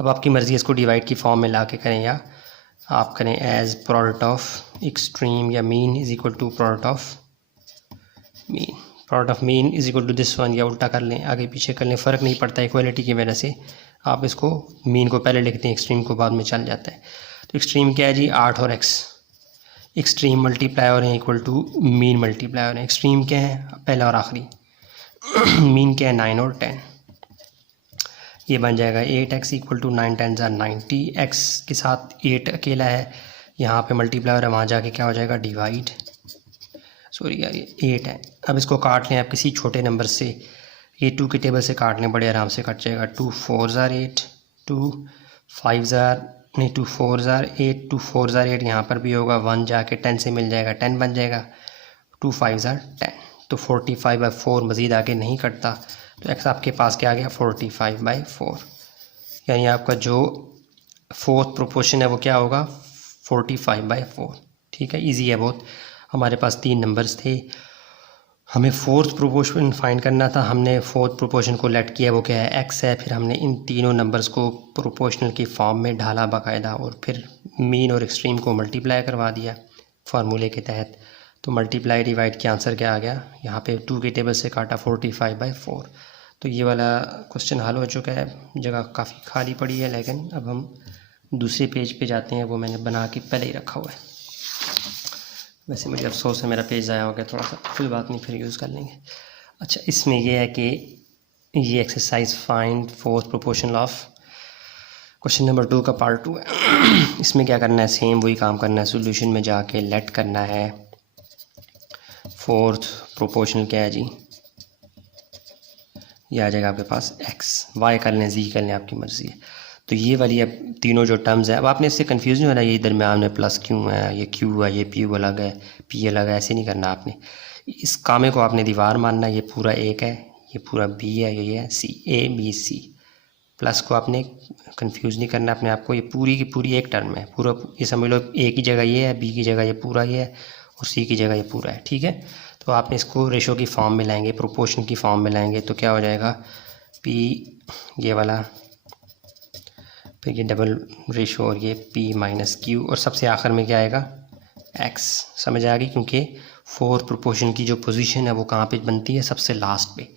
अब आपकी मर्ज़ी है इसको डिवाइड की फॉर्म में ला के करें या आप करें एज प्रोडक्ट ऑफ एक्सट्रीम या mean is equal to product of mean. Product of mean is equal to this one, या उल्टा कर लें, आगे पीछे कर लें, फ़र्क नहीं पड़ता इक्वलिटी की वजह से। आप इसको मीन को पहले लिखते हैं, एक्सट्रीम को बाद में चल जाता है। तो एक्सट्रीम क्या है जी 8 और एक्स, एक्सट्रीम मल्टीप्लाई हो रहे हैं इक्वल टू मीन मल्टीप्लाई हो रहे हैं। एक्सट्रीम क्या है पहला और आखिरी, मीन क्या है 9 और 10। ये बन जाएगा 8x इक्वल टू 9 10 90। x के साथ 8 अकेला है, यहाँ पे मल्टीप्लाई हो रहा है, वहाँ जाके क्या हो जाएगा डिवाइड, सॉरी यार ये 8 है। अब इसको काट लें आप किसी छोटे नंबर से, ये 2 के टेबल से काट लें, बड़े आराम से कट जाएगा। 2 4 8, 2 5 नहीं 2 4 8, 2 4 8 यहाँ पर भी होगा, 1 जाके 10 से मिल जाएगा, 10 बन जाएगा। 2 5 10, तो 45/4 मज़ीद आगे नहीं कटता, तो एक्स आपके पास क्या आ गया 45/4। यानी आपका जो फोर्थ प्रोपोर्शन है वो क्या होगा 45/4, ठीक है। इजी है बहुत। हमारे पास 3 नंबर्स थे, हमें फोर्थ प्रोपोर्शन फाइंड करना था। हमने फोर्थ प्रोपोर्शन को लेट किया, वो क्या है एक्स है। फिर हमने इन तीनों नंबर्स को प्रोपोर्शनल की फॉर्म में ढाला बाकायदा, और फिर मीन और एक्सट्रीम को मल्टीप्लाई करवा दिया फार्मूले के तहत। तो मल्टीप्लाई डिवाइड के आंसर क्या आ गया, यहाँ पे 2 के टेबल से काटा 45/4। तो ये वाला क्वेश्चन हल हो चुका है, जगह काफ़ी खाली पड़ी है। लेकिन अब हम दूसरे पेज पे जाते हैं, वो मैंने बना के पहले ही रखा हुआ है। वैसे मुझे अफसोस है मेरा पेज ज़ाया हो गया थोड़ा सा, कोई बात नहीं, फिर यूज़ कर लेंगे। अच्छा, इसमें यह है कि ये exercise find fourth proportion of question number 2 का पार्ट 2 है। इसमें क्या करना है, सेम वही काम करना है, सोल्यूशन में जाके लेट करना है फोर्थ प्रोपोर्शनल क्या है जी, ये आ जाएगा आपके पास एक्स, वाई कर लें, जी कर लें, आपकी मर्ज़ी है। तो ये वाली अब तीनों जो टर्म्स है, अब आपने इससे कंफ्यूज नहीं होना ये दरम्यान में प्लस क्यों है, ये क्यू है, ये पी अलग है, पी अलग है, ऐसे नहीं करना आपने। इस कामे को आपने दीवार मानना, ये पूरा एक है, ये पूरा बी है, ये है सी, ए बी सी। प्लस को आपने कंफ्यूज नहीं करना अपने आप को, ये पूरी की पूरी एक टर्म है, पूरा ये समझ लो ए की जगह ये है, बी की जगह ये पूरा ये है, और सी की जगह ये पूरा है, ठीक है। तो आपने इसको रेशो की फॉर्म में लाएंगे, प्रोपोर्शन की फॉर्म में लाएंगे, तो क्या हो जाएगा पी ये वाला, फिर ये डबल रेशो और ये पी माइनस क्यू, और सबसे आखिर में क्या आएगा एक्स। समझ आ गई, क्योंकि फोर्थ प्रोपोर्शन की जो पोजीशन है वो कहाँ पे बनती है, सबसे लास्ट पे।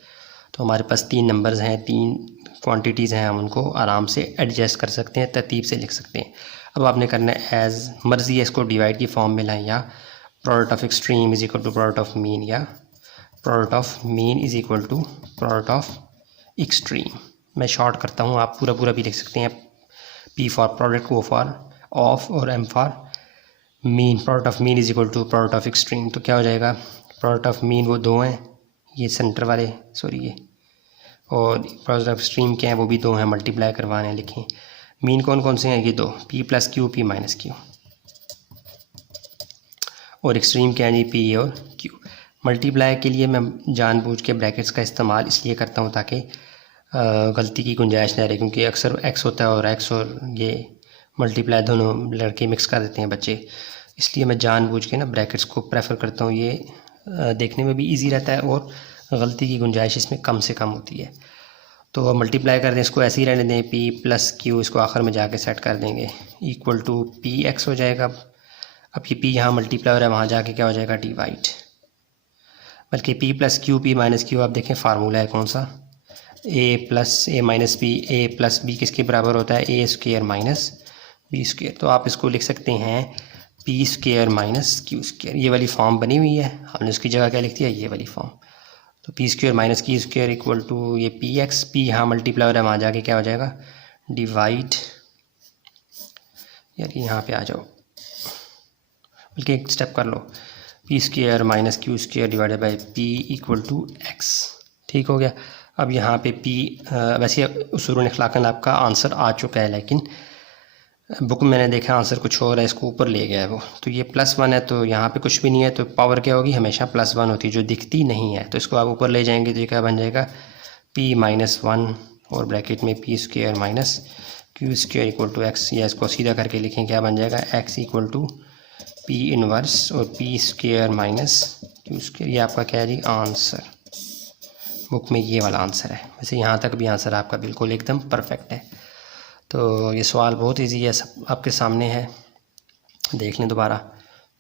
तो हमारे पास 3 नंबर्स हैं, 3 क्वांटिटीज़ हैं, हम उनको आराम से एडजस्ट कर सकते हैं, तरतीब से लिख सकते हैं। अब आपने करना है एज मर्ज़ी है, इसको डिवाइड की फॉर्म में लाएँ, या product of extreme is equal to product of mean, या product of mean is equal to product of extreme. मैं शॉर्ट करता हूँ, आप पूरा पूरा भी लिख सकते हैं, P for product, O for of, और M for mean. Product of mean is equal to product of extreme. तो क्या हो जाएगा, प्रोडक्ट ऑफ मीन वो 2 हैं, ये सेंटर वाले सॉरी ये, और प्रोडक्ट ऑफ एक्सट्रीम क्या है वो भी 2 हैं, मल्टीप्लाई करवाने लिखें। मीन कौन कौन से हैं, ये दो, P plus Q, P minus Q, और एक्सट्रीम क्या है जी, पी और क्यू। मल्टीप्लाई के लिए मैं जानबूझ के ब्रैकेट्स का इस्तेमाल इसलिए करता हूँ ताकि गलती की गुंजाइश न रहे, क्योंकि अक्सर एक्स होता है और एक्स और ये मल्टीप्लाई दोनों लड़के मिक्स कर देते हैं बच्चे, इसलिए मैं जानबूझ के ना ब्रैकेट्स को प्रेफर करता हूँ। ये देखने में भी इजी रहता है और गलती की गुंजाइश इसमें कम से कम होती है। तो मल्टीप्लाई कर दें, इसको ऐसे ही रहने दें, पी प्लस क्यू, इसको आखिर में जाके सेट कर देंगे, इक्वल टू पी एक्स हो जाएगा। अब ये पी यहाँ मल्टीप्लाई हो रहा है, वहाँ जाके क्या हो जाएगा, डिवाइड, बल्कि P plus Q, P minus Q, आप देखें फार्मूला है कौन सा, ए प्लस ए माइनस बी, ए प्लस बी किसके बराबर होता है, ए स्क्वायर माइनस बी स्क्वायर। तो आप इसको लिख सकते हैं P square minus Q square, ये वाली फॉर्म बनी हुई है, हमने उसकी जगह क्या लिख दिया, ये वाली फॉर्म। तो p square minus Q square equal to ये पी एक्स, पी यहाँ मल्टीप्लाई हो रहा है, वहाँ जाके क्या हो जाएगा, डिवाइड, यार यहाँ पे आ जाओ, बल्कि एक स्टेप कर लो, P square minus Q square divided by P equal to X, ठीक हो गया। अब यहाँ पे पी, वैसे उसूल इखलाकन आपका आंसर आ चुका है, लेकिन बुक में मैंने देखा आंसर कुछ और है, इसको ऊपर ले गया है वो, तो ये +1 है, तो यहाँ पे कुछ भी नहीं है, तो पावर क्या होगी, हमेशा +1 होती है, जो दिखती नहीं है, तो इसको आप ऊपर ले जाएंगे तो ये क्या बन जाएगा, p-1 और ब्रैकेट में P square minus Q square equal to X, या इसको सीधा करके लिखें, क्या बन जाएगा, x equal to P inverse और P square minus Q square. ये आपका क्या है जी, आंसर, बुक में ये वाला आंसर है। वैसे यहाँ तक भी आंसर आपका बिल्कुल एकदम परफेक्ट है। तो ये सवाल बहुत इजी है, सब आपके सामने है, देख लें दोबारा।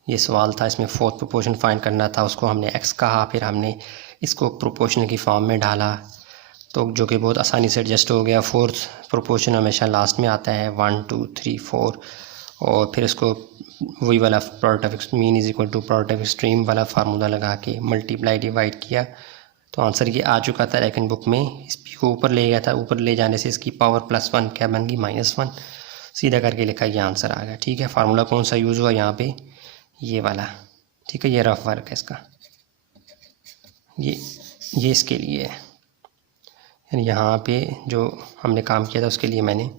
ये सवाल था, इसमें फोर्थ प्रोपोर्शन फाइंड करना था, उसको हमने x कहा, फिर हमने इसको प्रोपोर्शन की फॉर्म में डाला, तो जो कि बहुत आसानी से एडजस्ट हो गया। फोर्थ प्रोपोर्शन हमेशा लास्ट में आता है, 1 2 3 4, और फिर इसको वही वाला product of mean is equal to product of extreme वाला फार्मूला लगा के मल्टीप्लाई डिवाइड किया, तो आंसर ये आ चुका था। लेकिन बुक में इस पी को ऊपर ले गया था, ऊपर ले जाने से इसकी पावर +1 क्या बन गई, -1, सीधा करके लिखा, ये आंसर आ गया। ठीक है, फार्मूला कौन सा यूज़ हुआ यहाँ पे, ये वाला, ठीक है, ये रफ वर्क है इसका, ये इसके लिए है, यानी यहाँ पे जो हमने काम किया था उसके लिए मैंने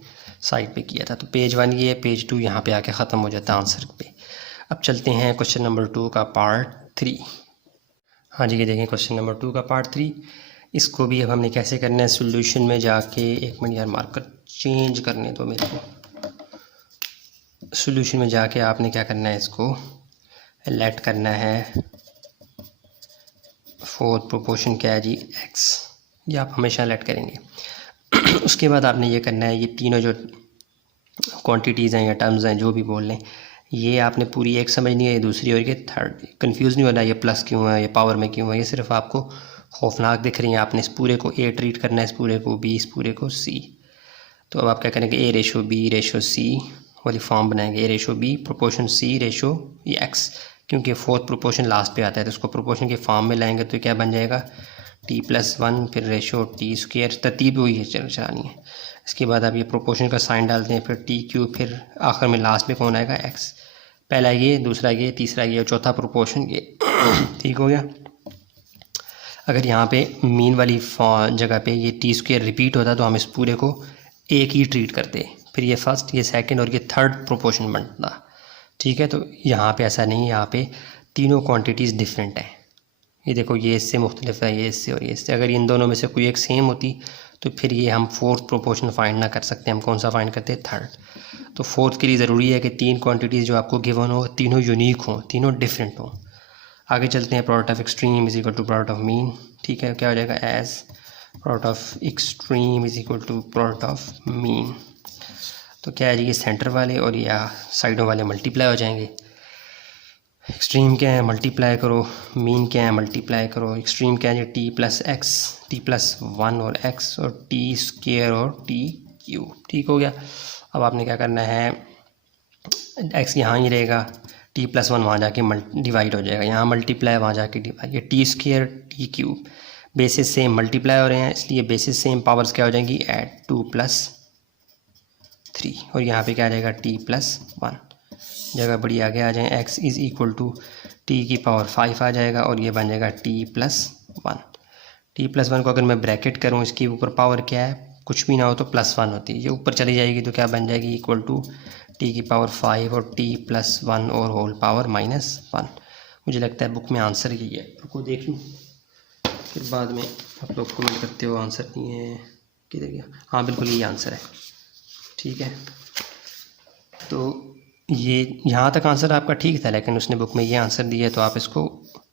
साइड पे किया था। तो पेज 1 ये है, पेज 2 यहाँ पे आके ख़त्म हो जाता है आंसर पे। अब चलते हैं क्वेश्चन नंबर 2 का पार्ट 3। हाँ जी, ये देखें क्वेश्चन नंबर 2 का पार्ट 3। इसको भी अब हमने कैसे करना है, सोल्यूशन में जाके, एक मिनट यार मार्कर चेंज करने दो मेरे को। सोल्यूशन में जाके आपने क्या करना है, इसको लेट करना है, फोर्थ प्रोपोर्शन क्या है जी, x, ये आप हमेशा लेट करेंगे। उसके बाद आपने ये करना है, ये तीनों जो क्वांटिटीज़ हैं या टर्म्स हैं, जो भी बोल लें, ये आपने पूरी एक समझनी है, ये दूसरी और ये थर्ड। कंफ्यूज नहीं होना ये प्लस क्यों है, ये पावर में क्यों है, ये सिर्फ आपको खौफनाक दिख रही है। आपने इस पूरे को ए ट्रीट करना है, इस पूरे को बी, इस पूरे को सी। तो अब आप क्या करेंगे, a/b/c वाली फॉर्म बनाएंगे, a/b प्रोपोर्शन c/x, क्योंकि फोर्थ प्रोपोर्शन लास्ट पे आता है, तो उसको प्रोपोर्शन के फॉर्म में लाएंगे तो क्या बन जाएगा, t+1 फिर t², तरतीब वही है चलानी है। इसके बाद आप ये प्रोपोर्शन का साइन डालते हैं, फिर t3, फिर आखिर में लास्ट में कौन आएगा, x। पहला ये, दूसरा ये, तीसरा ये, चौथा प्रोपोर्शन ये। ठीक हो गया। अगर यहाँ पे मीन वाली जगह पे ये t² रिपीट होता तो हम इस पूरे को एक ही ट्रीट करते, फिर ये फर्स्ट, ये सेकंड और ये थर्ड प्रोपोर्शन बनता। ठीक है, तो यहाँ पे ऐसा नहीं है, यहाँ पे तीनों क्वांटिटीज़ डिफरेंट हैं। ये देखो, ये इससे मुख्तलिफ है, ये इससे और ये इससे। अगर इन दोनों में से कोई एक सेम होती तो फिर ये हम फोर्थ प्रोपोर्शन फाइंड ना कर सकते, हम कौन सा फाइंड करते हैं, थर्ड। तो फोर्थ के लिए ज़रूरी है कि तीन क्वांटिटीज़ जो आपको गिवन हो, तीनों यूनिक हों, तीनों डिफरेंट हों। आगे चलते हैं, product of extreme is equal to product of mean. ठीक है, क्या हो जाएगा, as product of extreme is equal to product of mean. तो क्या है जी, ये सेंटर वाले और या साइडों वाले मल्टीप्लाई हो जाएंगे। एक्सट्रीम क्या है, मल्टीप्लाई करो, मीन क्या है, मल्टीप्लाई करो। एक्सट्रीम क्या है, t+x, t+1 और x, और t² और t³ ठीक हो गया। अब आपने क्या करना है, x यहाँ ही रहेगा, t+1 वहाँ जाके डिवाइड हो जाएगा, यहाँ मल्टीप्लाई, वहाँ जाके डिवाइड। ये t² t³ basis same multiply हो रहे हैं, इसलिए बेसिस सेम, पावर्स क्या हो जाएंगी, ऐड 2+3, और यहाँ पे क्या आ जाएगा, t+1, जगह बड़ी आगे आ जाए, x is equal to t⁵ आ जाएगा, और ये बन जाएगा t+1। t+1 को अगर मैं ब्रैकेट करूँ, इसके ऊपर पावर क्या है, कुछ भी ना हो तो +1 होती है। ये ऊपर चली जाएगी तो क्या बन जाएगी, इक्वल टू टी की पावर 5 और t+1 और होल पावर -1। मुझे लगता है बुक में आंसर यही है, रुको देख लूँ फिर बाद में आप लोग कमेंट करते हो आंसर नहीं है, किधर गया, हाँ बिल्कुल यही आंसर है। ठीक है, तो ये यहाँ तक आंसर आपका ठीक था, लेकिन उसने बुक में ये आंसर दिया है, तो आप इसको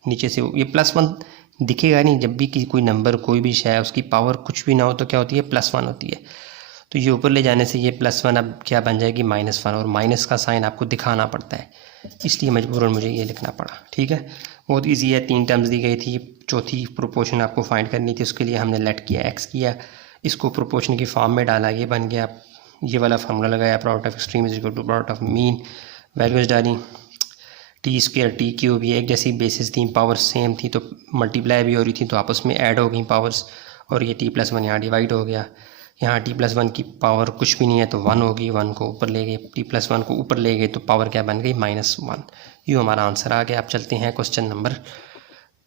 नीचे से, ये +1 दिखेगा नहीं, जब भी कोई नंबर कोई भी शय उसकी पावर कुछ भी ना हो तो क्या होती है, +1 होती है। तो ये ऊपर ले जाने से ये +1 अब क्या बन जाएगी, -1, और माइनस का साइन आपको दिखाना पड़ता है, इसलिए मजबूरन मुझे ये लिखना पड़ा। ठीक है, बहुत इजी है, 3 टर्म्स दी गई थी, चौथी प्रोपोर्शन आपको फाइंड करनी थी, उसके लिए हमने लेट किया, x किया, इसको प्रोपोर्शन की फॉर्म में डाला, ये बन गया, ये वाला फार्मूला लगाया, product of extreme is equal to product of mean, values डाली, t² t³ ये एक जैसी बेसिस थी, पावर सेम थी, तो मल्टीप्लाई भी हो रही थी, तो आपस में ऐड हो गई पावर्स, और ये t+1 यहाँ डिवाइड हो गया, यहाँ t+1 की पावर कुछ भी नहीं है तो 1 होगी, 1 को ऊपर ले गए, t+1 को ऊपर ले गए तो पावर क्या बन गई, -1। ये हमारा आंसर आ गया। अब चलते हैं क्वेश्चन नंबर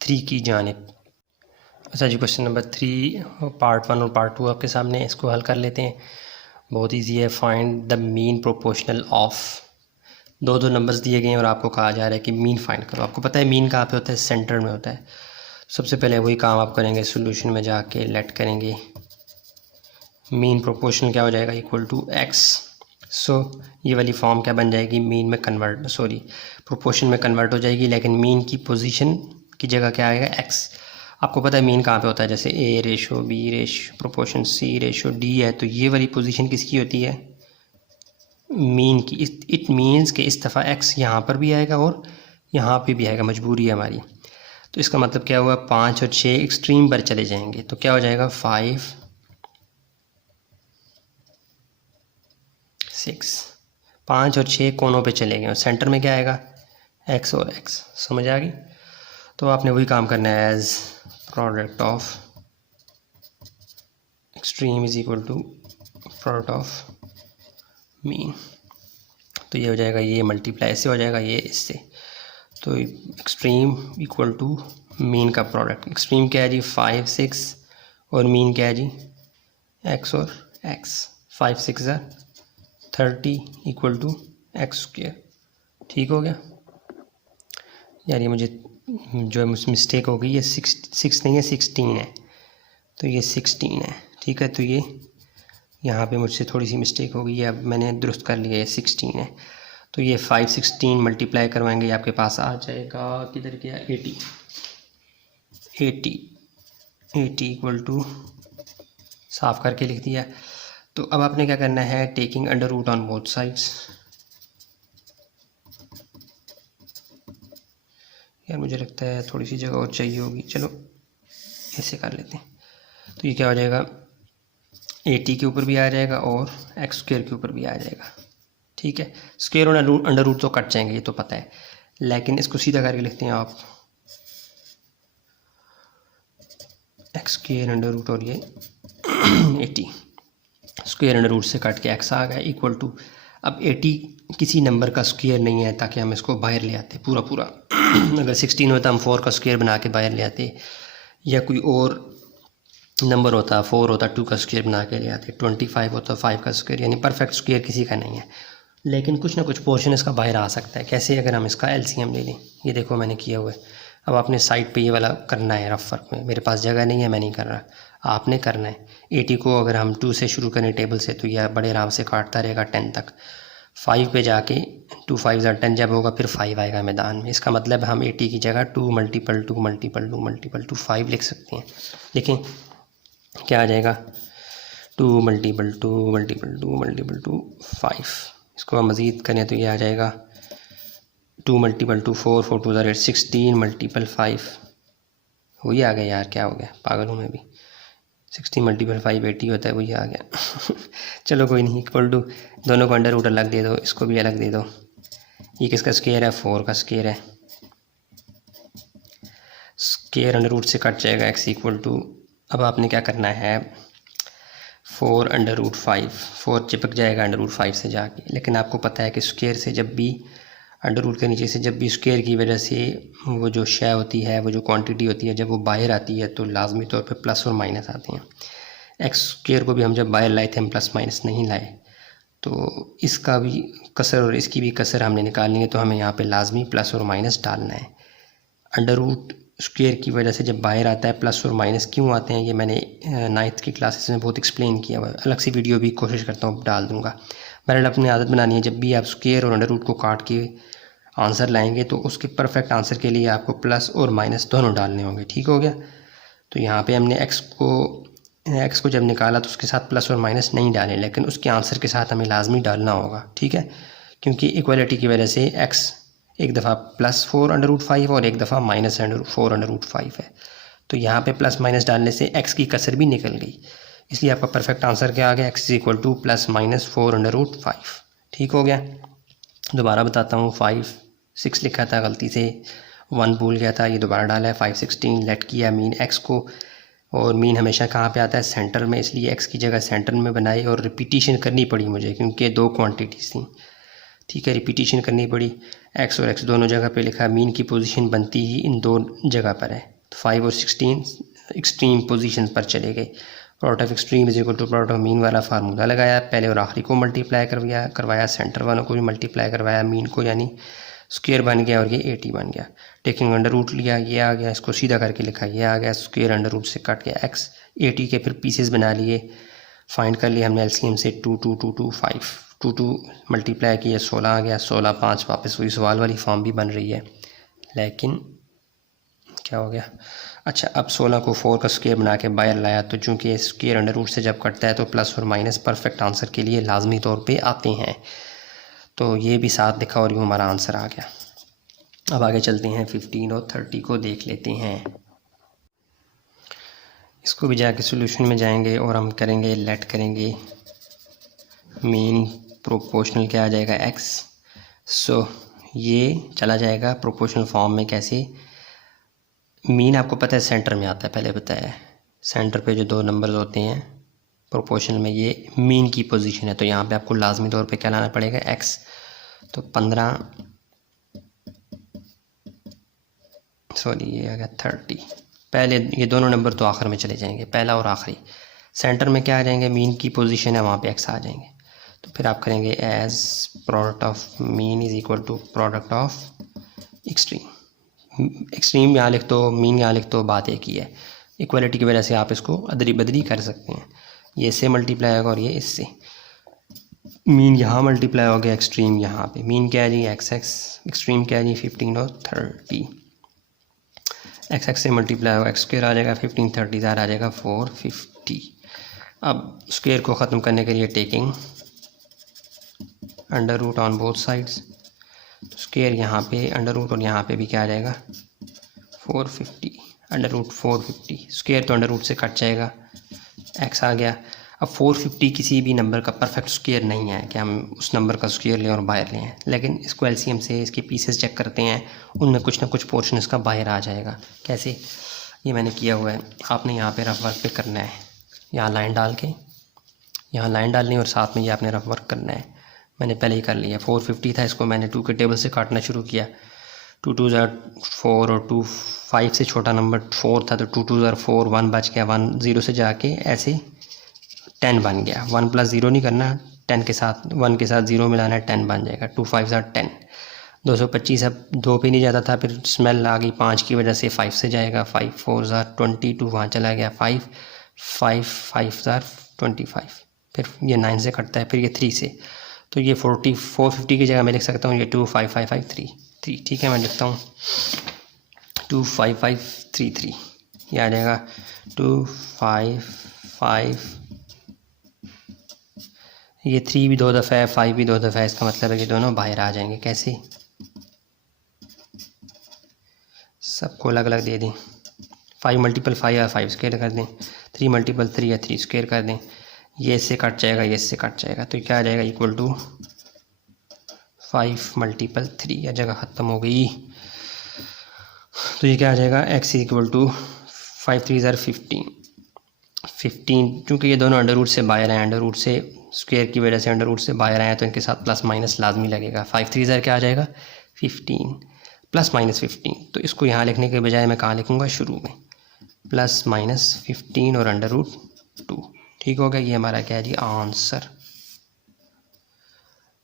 3 की जानिब। अच्छा जी, क्वेश्चन नंबर 3 पार्ट 1 और पार्ट 2 आपके सामने, इसको हल कर लेते हैं। बहुत ईजी है, find the mean proportional of, दो नंबर्स दिए गए हैं और आपको कहा जा रहा है कि मीन फाइंड करो। आपको पता है मीन कहाँ पे होता है, सेंटर में होता है। सबसे पहले वही काम आप करेंगे, सोल्यूशन में जाके लेट करेंगे, मीन प्रोपोर्शनल क्या हो जाएगा, इक्वल टू x। सो ये वाली फॉर्म क्या बन जाएगी, मीन में कन्वर्ट, सॉरी प्रोपोर्शन में कन्वर्ट हो जाएगी, लेकिन मीन की पोजीशन की जगह क्या आएगा, x। आपको पता है मीन कहाँ पे होता है, जैसे a ratio b ratio proportion c ratio d है, तो ये वाली पोजीशन किसकी होती है, मीन की। इट मीन्स कि इस दफ़ा x यहाँ पर भी आएगा और यहाँ पे भी आएगा, मजबूरी है हमारी। तो इसका मतलब क्या हुआ, 5 और 6 एक्सट्रीम पर चले जाएंगे, तो क्या हो जाएगा, 5 6, 5 और 6 कोनों पे चले गए और सेंटर में क्या आएगा, x और x। समझ आ गई। तो आपने वही काम करना है, as product of extreme is equal to product of mean. तो ये हो जाएगा, ये मल्टीप्लाई इससे हो जाएगा, ये इससे, तो एक्सट्रीम इक्वल टू मीन का प्रोडक्ट। एक्सट्रीम क्या है जी, 5 6, और मीन क्या है जी, x और x। 5 6 30 equal to x²। ठीक हो गया यार, ये मुझे जो मिस्टेक हो गई, ये 6 नहीं है, 16 है, तो ये 16 है। ठीक है, तो ये यहाँ पे मुझसे थोड़ी सी मिस्टेक हो गई है, अब मैंने दुरुस्त कर लिया, ये 16 है। तो ये 5 16 मल्टीप्लाई करवाएंगे, आपके पास आ जाएगा, किधर गया, 80 इक्वल टू, साफ़ करके लिख दिया। तो अब आपने क्या करना है, taking under root on both sides. यार मुझे लगता है थोड़ी सी जगह और चाहिए होगी, चलो ऐसे कर लेते हैं। तो ये क्या हो जाएगा, 80 के ऊपर भी आ जाएगा और x² के ऊपर भी आ जाएगा। ठीक है, स्क्वायर और अंडर रूट तो कट जाएंगे, ये तो पता है, लेकिन इसको सीधा करके लिखते हैं आप, x² अंडर रूट, और ये 80 स्क्वायर अंडर रूट से कट के x आ गया, इक्वल टू, अब 80 किसी नंबर का स्क्वायर नहीं है, ताकि हम इसको बाहर ले आते पूरा अगर 16 होता हम 4 का स्क्वायर बना के बाहर ले आते, या कोई और नंबर होता, 4 होता 2 का स्क्वायर बना के ले आते, 25 होता 5 का स्क्वायर, यानी परफेक्ट स्क्वायर किसी का नहीं है, लेकिन कुछ ना कुछ पोर्शन इसका बाहर आ सकता है। कैसे, अगर हम इसका एलसीएम ले लें, ये देखो मैंने किया हुआ है। अब आपने साइड पे ये वाला करना है रफ वर्क में, मेरे पास जगह नहीं है, मैं नहीं कर रहा, आपने करना है। 80 को अगर हम 2 से शुरू करें टेबल से, तो यह बड़े आराम से काटता रहेगा 10 तक, 5 पे जाके 2 5 10 जब होगा, फिर 5 आएगा मैदान में। इसका मतलब हम 80 की जगह 2 मल्टीपल 2 मल्टीपल 2 मल्टीपल 2 5 लिख सकते हैं। देखें क्या आ जाएगा, 2 मल्टीपल 2 मल्टीपल 2 मल्टीपल 2 5। इसको हम मज़ीद करें तो ये आ जाएगा 2 मल्टीपल 2 4 4 2 8 16 मल्टीपल 5। वही आ गया यार, क्या हो गया, पागल हूँ मैं भी। 16 मल्टीपल 5 80 होता है, वही आ गया चलो कोई नहीं, इक्वल टू, दोनों को अंडर रूट अलग दे दो, इसको भी अलग दे दो। ये किसका स्क्वायर है, 4 का स्क्वायर है, स्क्वायर अंडर रूट से कट जाएगा, x इक्वल टू, अब आपने क्या करना है, 4 अंडर रूट 5, 4 चिपक जाएगा अंडर रूट 5 से जाके, लेकिन आपको पता है कि स्क्वायर से जब भी अंडर रूट के नीचे से जब भी स्क्वायर की वजह से वो जो शय होती है, वो जो क्वांटिटी होती है, जब वो बाहर आती है तो लाजमी तौर पे प्लस और माइनस आते हैं। एक्स स्क्वायर को भी हम जब बाहर लाए थे हम प्लस माइनस नहीं लाए, तो इसका भी कसर और इसकी भी कसर हमने निकालनी है, तो हमें यहाँ पे लाजमी प्लस और माइनस डालना है। अंडर रूट स्क्वायर की वजह से जब बाहर आता है प्लस और माइनस क्यों आते हैं, ये मैंने 9th की क्लासेस में बहुत एक्सप्लेन किया हुआ है, अलग से वीडियो भी कोशिश करता हूँ डाल दूँगा। बहरहाल अपनी आदत बनानी है, जब भी आप स्क्वायर और अंडर रूट को काट के आंसर लाएंगे तो उसके परफेक्ट आंसर के लिए आपको प्लस और माइनस दोनों डालने होंगे। ठीक हो गया। तो यहाँ पे हमने एक्स को जब निकाला तो उसके साथ प्लस और माइनस नहीं डाले, लेकिन उसके आंसर के साथ हमें लाजमी डालना होगा। ठीक है, क्योंकि इक्वलिटी की वजह से एक्स एक दफ़ा +4√5 और एक दफ़ा -4√5 है, तो यहाँ पे प्लस माइनस डालने से एक्स की कसर भी निकल गई, इसलिए आपका परफेक्ट आंसर क्या आ गया, x = +-4√5। ठीक हो गया। दोबारा बताता हूँ, 5 6 लिखा था गलती से, 1 भूल गया था, ये दोबारा डाला है। 5 16 लेट किया मीन x को, और मीन हमेशा कहाँ पे आता है, सेंटर में, इसलिए x की जगह सेंटर में बनाई और रिपीटिशन करनी पड़ी मुझे, क्योंकि 2 क्वांटिटीज़ थी। ठीक है, रिपीटिशन करनी पड़ी, x और x दोनों जगह पे लिखा, मीन की पोजीशन बनती ही इन 2 जगह पर है, तो 5 और 16 एक्सट्रीम पोजीशन पर चले गए। Product of extreme is equal to product of mean वाला फार्मूला लगाया, पहले और आखिरी को मल्टीप्लाई करवाया, सेंटर वालों को भी मल्टीप्लाई करवाया, मीन को, यानी स्क्वायर बन गया और ये 80 बन गया। टेकिंग अंडर रूट लिया, ये आ गया, इसको सीधा करके लिखा, ये आ गया, स्क्वायर अंडर रूट से कट गया x, 80 के फिर पीसेस बना लिए, फाइंड कर लिया हमने एलसीएम से 2 2 2 2 5, 2 2 मल्टीप्लाई किया, 16 आ गया, 16 5 वापस वही सवाल वाली फॉर्म भी बन रही है, लेकिन क्या हो गया, अच्छा अब 16 को 4 का स्क्वायर बना के बाहर लाया, तो चूँकि स्क्वायर अंडर रूट से जब कटता है तो प्लस और माइनस परफेक्ट आंसर के लिए लाजमी तौर पे आते हैं, तो ये भी साथ लिखा और यूँ हमारा आंसर आ गया। अब आगे चलते हैं, 15 और 30 को देख लेते हैं। इसको भी जाके सॉल्यूशन में जाएंगे और हम करेंगे, लेट करेंगे मीन प्रोपोर्शनल, क्या आ जाएगा x, सो ये चला जाएगा प्रोपोर्शनल फॉर्म में। कैसे, मीन आपको पता है सेंटर में आता है, पहले बताया है, सेंटर पे जो 2 नंबर्स होते हैं प्रोपोर्शनल में, ये मीन की पोजीशन है, तो यहाँ पे आपको लाजमी तौर पे क्या लाना पड़ेगा, x, तो 15 सॉरी ये आ गया 30, पहले ये दोनों नंबर तो आखिर में चले जाएंगे, पहला और आखिरी, सेंटर में क्या आ जाएंगे, मीन की पोजीशन है, वहाँ पे x आ जाएंगे, तो फिर आप करेंगे as product of mean is equal to product of extreme, extreme यहाँ लिख दो, मीन यहाँ लिख दो, बात एक ही है, इक्वलिटी की वजह से आप इसको अदरी बदरी कर सकते हैं, ये इससे मल्टीप्लाई होगा और ये इससे, मीन यहाँ मल्टीप्लाई हो गया, एक्सट्रीम यहाँ पे, मीन क्या है जी x, एक्सट्रीम क्या है जी 15 और 30, x से मल्टीप्लाई होगा, x² आ जाएगा 15, 30 आ जाएगा 450। अब स्क्वायर को ख़त्म करने के लिए taking under root on both sides, तो स्क्वायर यहाँ पे अंडर रूट और यहाँ पे भी क्या आ जाएगा 450, अंडर रूट 450, स्क्वायर तो अंडर रूट से कट जाएगा, x आ गया। अब 450 किसी भी नंबर का परफेक्ट स्क्वायर नहीं है कि हम उस नंबर का स्क्वायर लें और बाहर लें, लेकिन इसको एलसीएम से इसके पीसेस चेक करते हैं, उनमें कुछ ना कुछ पोर्शन इसका बाहर आ जाएगा। कैसे, ये मैंने किया हुआ है, आपने यहाँ पे रफ वर्क पे करना है, यहाँ लाइन डाल के, यहाँ लाइन डालनी है और साथ में ये आपने रफ वर्क करना है, मैंने पहले ही कर लिया। 450 था, इसको मैंने 2 के टेबल से काटना शुरू किया, 2 2 4 और 2 5 से छोटा नंबर 4 था, तो 2 2 4, 1 बच गया, 1 0 से जाके ऐसे 10 बन गया, 1 + 0 नहीं करना, 10 के साथ 1 के साथ 0 मिलाना है, 10 बन जाएगा, 2 5 10, 225 अब 2 पे नहीं जाता था, फिर स्मेल आ गई 5 की वजह से 5 से जाएगा, 5 4 22 वहाँ चला गया, 5 5 5 25, फिर ये 9 से कटता है, फिर ये 3 से, तो ये 450 की जगह मैं लिख सकता हूँ ये 2 5 5 5 3 3, ठीक है, मैं लिखता हूँ 2 5 5 3 3, ये आ जाएगा 2 5 5, ये 3 भी 2 दफ़ा है, 5 भी 2 दफ़ा है, इसका मतलब है कि दोनों बाहर आ जाएंगे। कैसे, सबको अलग अलग दे दें, 5 × 5 या 5 स्क्वायर कर दें, 3 × 3 या 3 स्क्वायर कर दें, ये इससे कट जाएगा, ये इससे कट जाएगा, तो क्या आ जाएगा इक्वल टू 5 × 3, या जगह ख़त्म हो गई, तो ये क्या आ जाएगा x = 5 3 15, चूँकि ये दोनों अंडर रूट से बाहर आए, अंडर रूट से स्क्वायर की वजह से अंडर रूट से बाहर आए, तो इनके साथ प्लस माइनस लाजमी लगेगा, 5 3 क्या आ जाएगा 15 +-15, तो इसको यहाँ लिखने के बजाय मैं कहाँ लिखूँगा, शुरू में +-15 और अंडर रूट 2, ठीक हो गया, ये हमारा क्या है जी आंसर।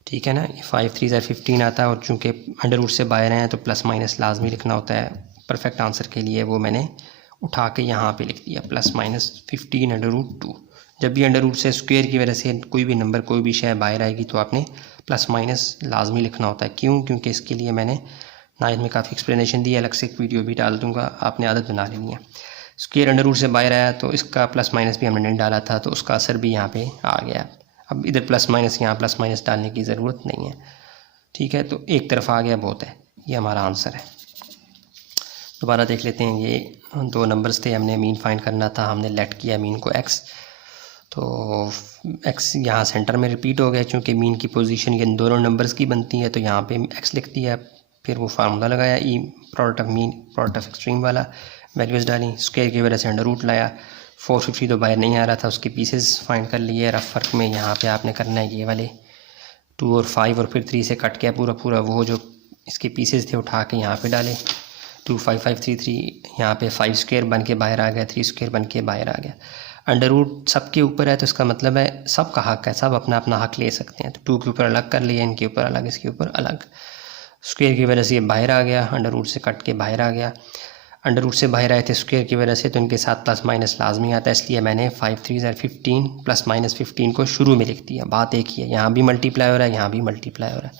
ठीक है ना, 5 3 15 आता है और चूँकि अंडर रूट से बाहर हैं तो प्लस माइनस लाजमी लिखना होता है परफेक्ट आंसर के लिए, वो मैंने उठा के यहाँ पे लिख दिया प्लस माइनस 15 अंडर रूट 2। जब भी अंडर रूट से स्क्वायर की वजह से कोई भी नंबर कोई भी शय बाहर आएगी तो आपने प्लस माइनस लाजमी लिखना होता है। क्यों? क्योंकि इसके लिए मैंने नाइन्थ में काफ़ी एक्सप्लेनेशन दी है, अलग से एक वीडियो भी डाल दूँगा, आपने आदत बना लेनी है। स्क्वायर अंडर रूट से बाहर आया तो इसका प्लस माइनस भी हमने नहीं डाला था तो उसका असर भी यहाँ पे आ गया। अब इधर प्लस माइनस, यहाँ प्लस माइनस डालने की ज़रूरत नहीं है। ठीक है, तो एक तरफ आ गया बहुत है, ये हमारा आंसर है। दोबारा देख लेते हैं, ये दो नंबर्स थे, हमने मीन फाइंड करना था, हमने लेट किया मीन को x, तो x यहाँ सेंटर में रिपीट हो गया क्योंकि मीन की पोजीशन ये दोनों नंबर्स की बनती है, तो यहाँ पे x लिख दिया। फिर वो फार्मूला लगाया ई product of mean product of extreme वाला, वैल्यूज़ डाली, स्क्वायर की वजह से अंडर रूट लाया। 450 तो बाहर नहीं आ रहा था, उसके पीसेस फाइंड कर लिए। रफ वर्क में यहाँ पे आपने करना है ये वाले 2 और 5 और फिर 3 से कट किया पूरा वो जो इसके पीसेस थे उठा के यहाँ पे डाले। 2 5 5 3 3 यहाँ पे 5 स्क्वायर बन के बाहर आ गया, 3 स्क्वायर बन के बाहर आ गया। अंडर रूट सबके ऊपर है तो इसका मतलब है सबका हक है, सब अपना अपना हक ले सकते हैं। तो 2 के ऊपर अलग कर लिया, इनके ऊपर अलग, इसके ऊपर अलग। स्क्वायर की वजह से ये बाहर आ गया, अंडर रूट से कट के बाहर आ गया। अंडर रूट से बाहर आए थे स्क्वायर की वजह से तो इनके साथ प्लस माइनस लाजमी आता है, इसलिए मैंने 5 3 15 प्लस माइनस 15 को शुरू में लिख दिया। बात एक ही है, यहाँ भी मल्टीप्लाई हो रहा है, यहाँ भी मल्टीप्लाई हो रहा है,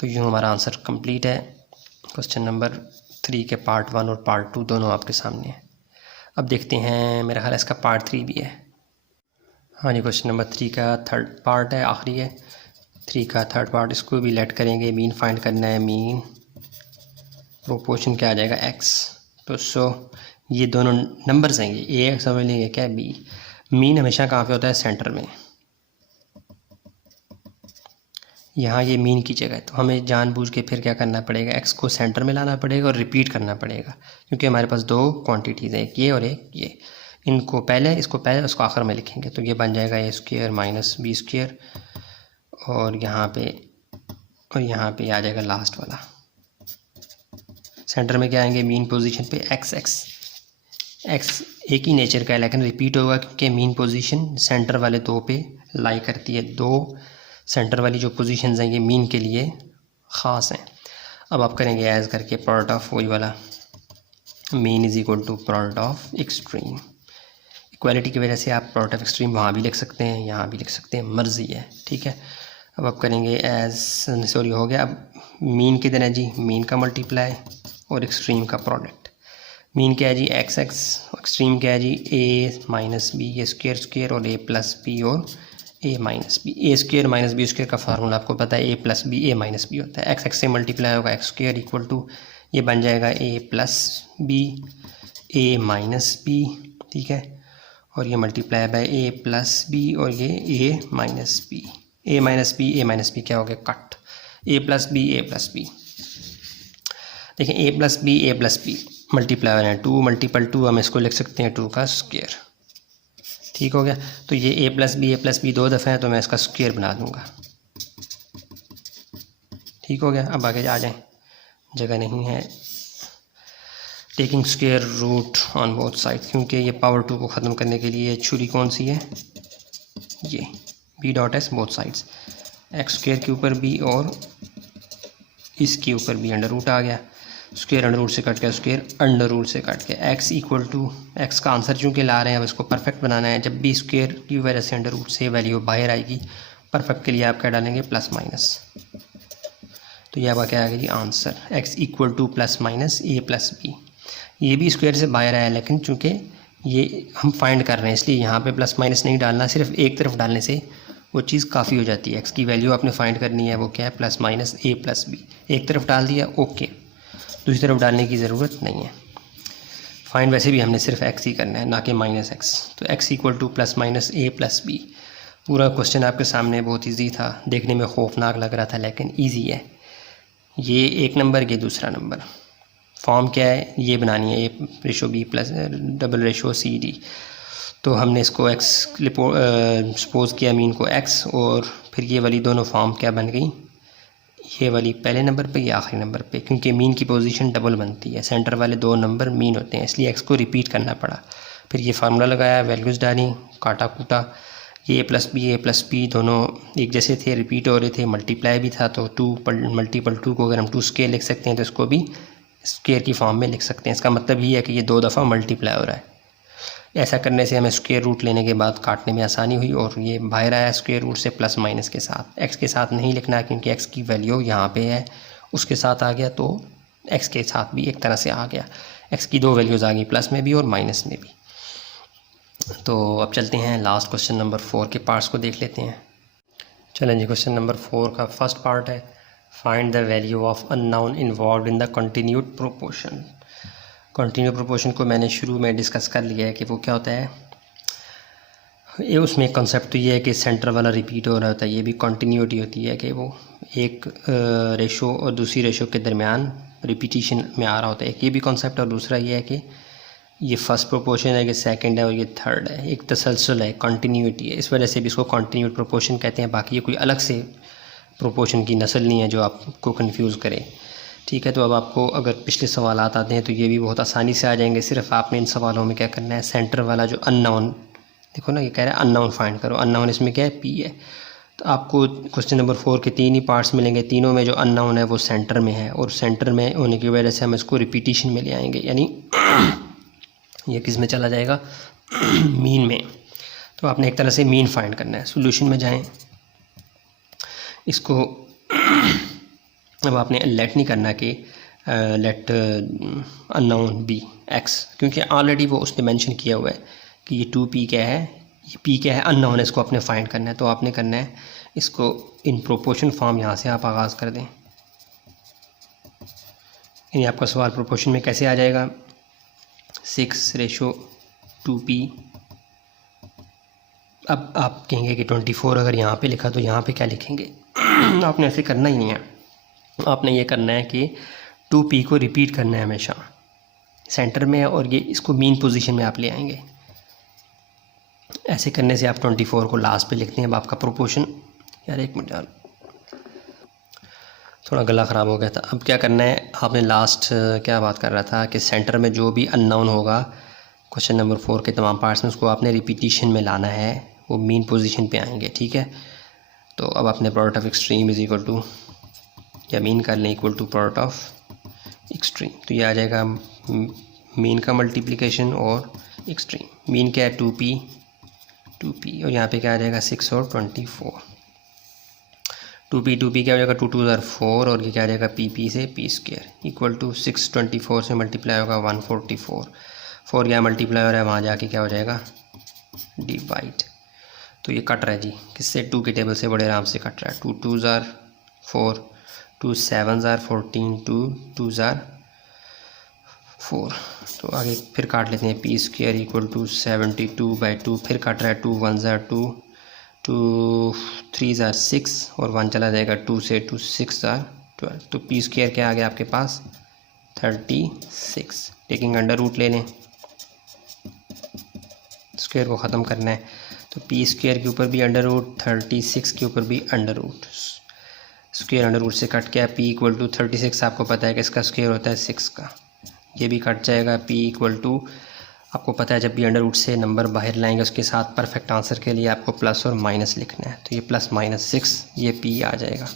तो यूँ हमारा आंसर कंप्लीट है। क्वेश्चन नंबर 3 के पार्ट 1 और पार्ट 2 दोनों आपके सामने है। अब देखते हैं, मेरा ख्याल इसका पार्ट 3 भी है। हाँ जी, क्वेश्चन नंबर 3 का थर्ड पार्ट है, आखिरी है 3 का थर्ड पार्ट। इसको भी लेट करेंगे, मीन फाइंड करना है। मीन प्रोपोर्शन क्या आ जाएगा x, तो ये दोनों नंबर्स हैं, ये a समझ लेंगे क्या b। मीन हमेशा कहाँ पे होता है? सेंटर में। यहाँ ये मीन की जगह है, तो हमें जानबूझ के फिर क्या करना पड़ेगा, x को सेंटर में लाना पड़ेगा और रिपीट करना पड़ेगा, क्योंकि हमारे पास दो क्वांटिटीज़ हैं, एक ये और एक ये। इनको पहले, इसको पहले, उसको आखिर में लिखेंगे, तो ये बन जाएगा a square minus b square, और यहाँ पे आ जाएगा लास्ट वाला। सेंटर में क्या आएंगे? मीन पोजीशन पे x एक ही नेचर का है लेकिन रिपीट होगा, क्योंकि मीन पोजीशन सेंटर वाले दो पे लाई करती है। दो सेंटर वाली जो पोजीशंस हैं ये मीन के लिए ख़ास हैं। अब आप करेंगे एज करके प्रोडक्ट ऑफ वही वाला, mean is equal to product of extreme. Equality की वजह से आप प्रोडक्ट ऑफ एक्सट्रीम वहाँ भी लिख सकते हैं, यहाँ भी लिख सकते हैं, मर्जी है। ठीक है, अब आप करेंगे हो गया। अब मीन किधर है जी? मीन का मल्टीप्लाई और एक्सट्रीम का प्रोडक्ट। मीन क्या है जी? x, एक्सट्रीम क्या है जी? a माइनस बी, ये स्क्वायर और a प्लस बी और a minus b. A square minus b square का फार्मूला आपको पता है, a plus b, a minus b होता है। x से मल्टीप्लाई होगा, एक्स स्क्वायर इक्वल टू ये बन जाएगा a plus b, a minus b. ठीक है, और ये multiply by a plus b और ये a minus b. a minus b क्या हो गया? कट। a plus b. देखें, a प्लस बी मल्टीप्लाई हो रहे हैं, 2 मल्टीपल 2, हम इसको लिख सकते हैं 2 का स्क्वायर। ठीक हो गया, तो ये a प्लस बी दो दफ़े हैं तो मैं इसका स्क्वायर बना दूंगा। ठीक हो गया, अब आगे आ जाएं, जगह नहीं है। Taking square root on both side, क्योंकि ये पावर 2 को ख़त्म करने के लिए छुरी कौन सी है? ये b dot S both sides, x square के ऊपर b और इसके ऊपर b, अंडर रूट आ गया। स्क्वायर अंडर रूट से कट के स्क्वायर अंडर रूट से कट के x इक्वल टू, एक्स का आंसर चूँकि ला रहे हैं अब इसको परफेक्ट बनाना है। जब भी स्क्वायर की वजह से अंडर रूट से वैल्यू बाहर आएगी, परफेक्ट के लिए आप क्या डालेंगे? Plus minus. तो यह आपका क्या आएगा जी? Answer x equal to plus minus a plus B. ये भी स्क्वायर से बाहर आया, लेकिन चूँकि ये हम फाइंड कर रहे हैं इसलिए यहाँ पे प्लस माइनस नहीं डालना, सिर्फ एक तरफ डालने से वो चीज़ काफ़ी हो जाती है। x की वैल्यू आपने फाइंड करनी है, वो क्या है? Plus minus a plus b. एक तरफ डाल दिया, ओके, दूसरी तरफ डालने की ज़रूरत नहीं है। फाइंड वैसे भी हमने सिर्फ x ही करना है, ना कि माइनस x। तो x equal to plus minus a plus b. पूरा क्वेश्चन आपके सामने बहुत इजी था, देखने में खौफनाक लग रहा था लेकिन इजी है। ये एक नंबर, ये दूसरा नंबर। फॉर्म क्या है? ये बनानी है, a ratio b plus double ratio c d. तो हमने इसको x सपोज किया, मीन को x, और फिर ये वाली दोनों फॉर्म क्या बन गई? ये वाली पहले नंबर पे, या आखिरी नंबर पे, क्योंकि मीन की पोजीशन डबल बनती है, सेंटर वाले दो नंबर मीन होते हैं, इसलिए x को रिपीट करना पड़ा। फिर ये फार्मूला लगाया, वैल्यूज़ डाली, काटा कूटा, ए प्लस बी दोनों एक जैसे थे, रिपीट हो रहे थे, मल्टीप्लाई भी था, तो 2 मल्टीपल 2 को अगर हम 2 स्क्वायर लिख सकते हैं तो इसको भी स्क्वायर की फॉर्म में लिख सकते हैं। इसका मतलब ये है कि ये 2 दफ़ा मल्टीप्लाई हो रहा है। ऐसा करने से हमें स्क्वायर रूट लेने के बाद काटने में आसानी हुई और ये बाहर आया स्क्वायर रूट से प्लस माइनस के साथ। एक्स के साथ नहीं लिखना क्योंकि एक्स की वैल्यू यहाँ पे है, उसके साथ आ गया तो एक्स के साथ भी एक तरह से आ गया। एक्स की 2 वैल्यूज़ आ गई, प्लस में भी और माइनस में भी। तो अब चलते हैं लास्ट क्वेश्चन नंबर 4 के पार्ट्स को देख लेते हैं। चलें जी, क्वेश्चन नंबर 4 का फर्स्ट पार्ट है find the value of unknown involve in the continued proportion. Continue proportion को मैंने शुरू में डिस्कस कर लिया है कि वो क्या होता है। ये उसमें कंसेप्ट तो ये है कि सेंटर वाला रिपीट हो रहा होता है, ये भी कंटिन्यूटी होती है कि वो एक रेशो और दूसरी रेशो के दरमियान रिपीटिशन में आ रहा होता है। एक ये भी कॉन्सेप्ट, और दूसरा ये है कि ये फर्स्ट प्रोपोर्शन है कि सेकंड है और ये थर्ड है, एक तसलसल है, कंटिन्यूटी है। इस वजह से भी इसको कंटिन्यूड प्रोपोर्शन कहते हैं। बाकी ये कोई अलग से प्रोपोर्शन की नस्ल नहीं है जो आपको कंफ्यूज करे। ठीक है, तो अब आपको अगर पिछले सवाल आते हैं तो ये भी बहुत आसानी से आ जाएंगे। सिर्फ आपने इन सवालों में क्या करना है, सेंटर वाला जो अननोन, देखो ना ये कह रहा है अननोन फाइंड करो, अननोन इसमें क्या है, पी है। तो आपको क्वेश्चन नंबर 4 के 3 ही पार्ट्स मिलेंगे, तीनों में जो अननोन है वो सेंटर में है, और सेंटर में होने की वजह से हम इसको रिपीटिशन में ले आएंगे, यानी ये किस में चला जाएगा, मीन में। तो आपने एक तरह से मीन फाइंड करना है। सॉल्यूशन में जाएं, इसको अब आपने लेट नहीं करना कि लेट अननोन बी एक्स, क्योंकि ऑलरेडी वो उसने मेंशन किया हुआ है कि ये 2p क्या है, ये p क्या है, अननोन है, इसको आपने फाइंड करना है। तो आपने करना है इसको इन प्रोपोर्शन फॉर्म, यहाँ से आप आगाज़ कर दें। यानी आपका सवाल प्रोपोर्शन में कैसे आ जाएगा, 6:2p। अब आप कहेंगे कि 24 अगर यहाँ पे लिखा तो यहाँ पे क्या लिखेंगे। आपने ऐसे करना ही नहीं है, आपने ये करना है कि 2p को रिपीट करना है हमेशा, सेंटर में है, और ये इसको मीन पोजीशन में आप ले आएंगे। ऐसे करने से आप 24 को लास्ट पे लिखते हैं। अब आपका प्रोपोर्शन, यार एक मिनट यार, थोड़ा गला ख़राब हो गया था। अब क्या करना है, आपने लास्ट क्या बात कर रहा था कि सेंटर में जो भी अननोन होगा क्वेश्चन नंबर 4 के तमाम पार्ट्स में, उसको आपने रिपीटिशन में लाना है, वो मीन पोजीशन पे आएंगे। ठीक है, तो अब आपने product of extreme is equal to, या मीन कर लें, equal to product of extreme. तो ये आ जाएगा मीन का मल्टीप्लिकेशन और एक्सट्रीम। मीन क्या है, 2p, और यहाँ पे क्या आ जाएगा 6 और 24। 2p क्या हो जाएगा, 2 2 ज़ार 4, और ये क्या आ जाएगा p से p² इक्वल टू 6 24 से मल्टीप्लाई होगा 144। 4 क्या मल्टीप्लाई हो रहा है, वहाँ जाके क्या हो जाएगा, डिवाइड। तो ये कट रहा है जी, किससे, 2 के टेबल से बड़े आराम से कट रहा है। 2 2 ज़ार 4, 2 7 ज़ार 14, 2 2 ज़ार 4। तो आगे फिर काट लेते हैं, p² इक्वल टू 72/2, फिर काट रहा है 2 1 ज़ार 2, 2 3 ज़ार 6, और 1 चला जाएगा 2 से 2 6 ज़ार 12। तो p² क्या आ गया आपके पास, 36। टेकिंग अंडर रूट ले लें, स्क्वायर को ख़त्म करना है, तो p² के ऊपर भी अंडर रूट, 36 के ऊपर भी under root, square under root से कट गया। p इक्वल टू 36 आपको पता है कि इसका स्क्वायर होता है 6 का, ये भी कट जाएगा। p इक्वल टू, आपको पता है जब भी अंडर रूट से नंबर बाहर लाएंगे उसके साथ परफेक्ट आंसर के लिए आपको प्लस और माइनस लिखना है, तो ये प्लस माइनस 6, ये p आ जाएगा।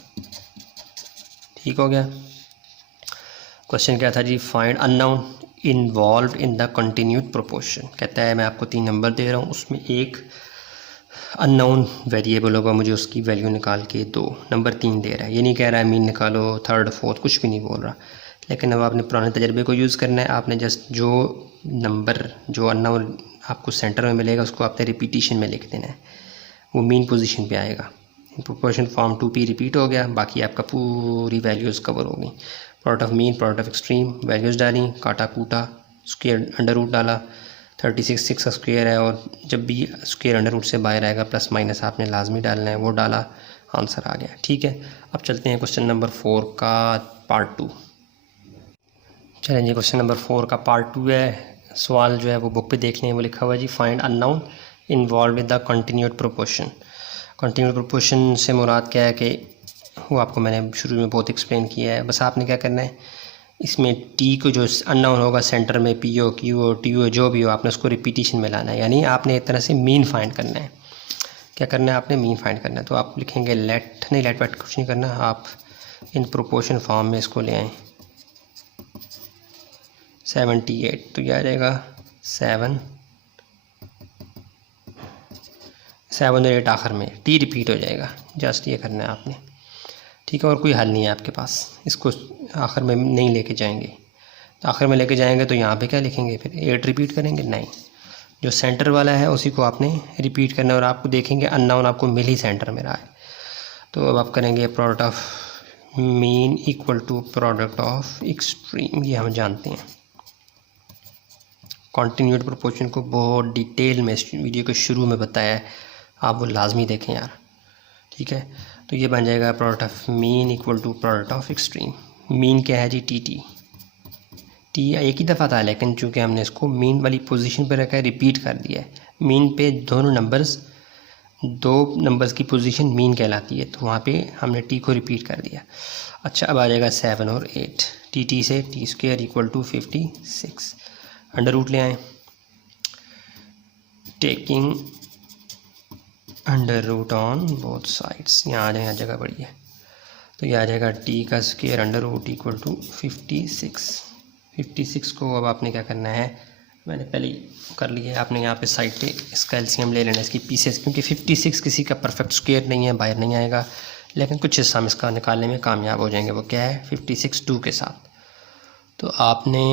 ठीक हो गया। क्वेश्चन क्या था जी, find unknown involve in the continued proportion. कहता है मैं आपको 3 नंबर दे रहा हूँ, उसमें एक अननोन वेरिएबल होगा, मुझे उसकी वैल्यू निकाल के दो। नंबर 3 दे रहा है, ये नहीं कह रहा है मीन निकालो, थर्ड फोर्थ, कुछ भी नहीं बोल रहा। लेकिन अब आपने पुराने तजर्बे को यूज़ करना है। आपने जस्ट जो नंबर जो अननोन आपको सेंटर में मिलेगा उसको आपने रिपीटिशन में लिख देना है, वो मीन पोजीशन पे आएगा। प्रोपोर्शन फॉर्म 2p रिपीट हो गया, बाकी आपका पूरी वैल्यूज़ कवर हो गई। Product of mean, product of extreme, values डाली, काटा कूटा, स्क्वायर अंडर रूट डाला, 36 6 का स्क्वायर है, और जब भी स्क्वायर अंडर रूट से बाहर आएगा प्लस माइनस आपने लाजमी डालना है, वो डाला, आंसर आ गया। ठीक है, अब चलते हैं क्वेश्चन नंबर 4 का पार्ट 2। चलें जी, क्वेश्चन नंबर 4 का पार्ट 2 है। सवाल जो है वो बुक पे देख लें, वो लिखा हुआ है जी, find unknown involve with the continued proportion. Continued proportion से मुराद क्या है कि वो आपको मैंने शुरू में बहुत एक्सप्लेन किया है। बस आपने क्या करना है, इसमें टी को जो अननोन होगा सेंटर में, पी ओ टी ओ जो भी हो, आपने उसको रिपीटिशन में लाना है, यानी आपने एक तरह से मीन फाइंड करना है। क्या करना है आपने, मीन फाइंड करना है। तो आप लिखेंगे लेट वेट कुछ नहीं करना, आप इन प्रोपोर्शन फॉर्म में इसको ले आएँ। 78 तो यह आ जाएगा 7 और 8 आखिर में टी रिपीट हो जाएगा। जस्ट ये करना है आपने, ठीक है। और कोई हल नहीं है आपके पास, इसको आखिर में नहीं लेके जाएंगे। तो आखिर में लेके जाएंगे तो यहाँ पे क्या लिखेंगे, फिर 8 रिपीट करेंगे, नहीं, जो सेंटर वाला है उसी को आपने रिपीट करना है। और आपको देखेंगे अननोन आपको मिल ही सेंटर में रहा है। तो अब आप करेंगे product of mean equal to product of extreme, ये हम जानते हैं। कॉन्टिन्यूड प्रोपोर्शन को बहुत डिटेल में इस वीडियो के शुरू में बताया है, आप वो लाजमी देखें यार, ठीक है। तो ये बन जाएगा product of mean equal to product of extreme. Mean क्या है जी, टी एक ही दफ़ा था, लेकिन चूँकि हमने इसको मीन वाली पोजीशन पे रखा है, रिपीट कर दिया है। मीन पे दो नंबर्स की पोजीशन मीन कहलाती है, तो वहाँ पे हमने टी को रिपीट कर दिया। अच्छा, अब आ जाएगा 7 और 8, टी से t square equal to 56, under root ले आएँ, taking under root on both sides. यहाँ आ जाए, यहाँ जगह बड़ी है, तो यह आ जाएगा टी का square under root equal to 56 को अब आपने क्या करना है, मैंने पहले ही कर लिया है, आपने यहाँ पे साइड पे इसका एलसीएम ले लेना है, इसकी पीसेस, क्योंकि 56 किसी का परफेक्ट स्क्वायर नहीं है, बाहर नहीं आएगा, लेकिन कुछ हिस्सा हम इसका निकालने में कामयाब हो जाएंगे। वो क्या है, 56 2 के साथ। तो आपने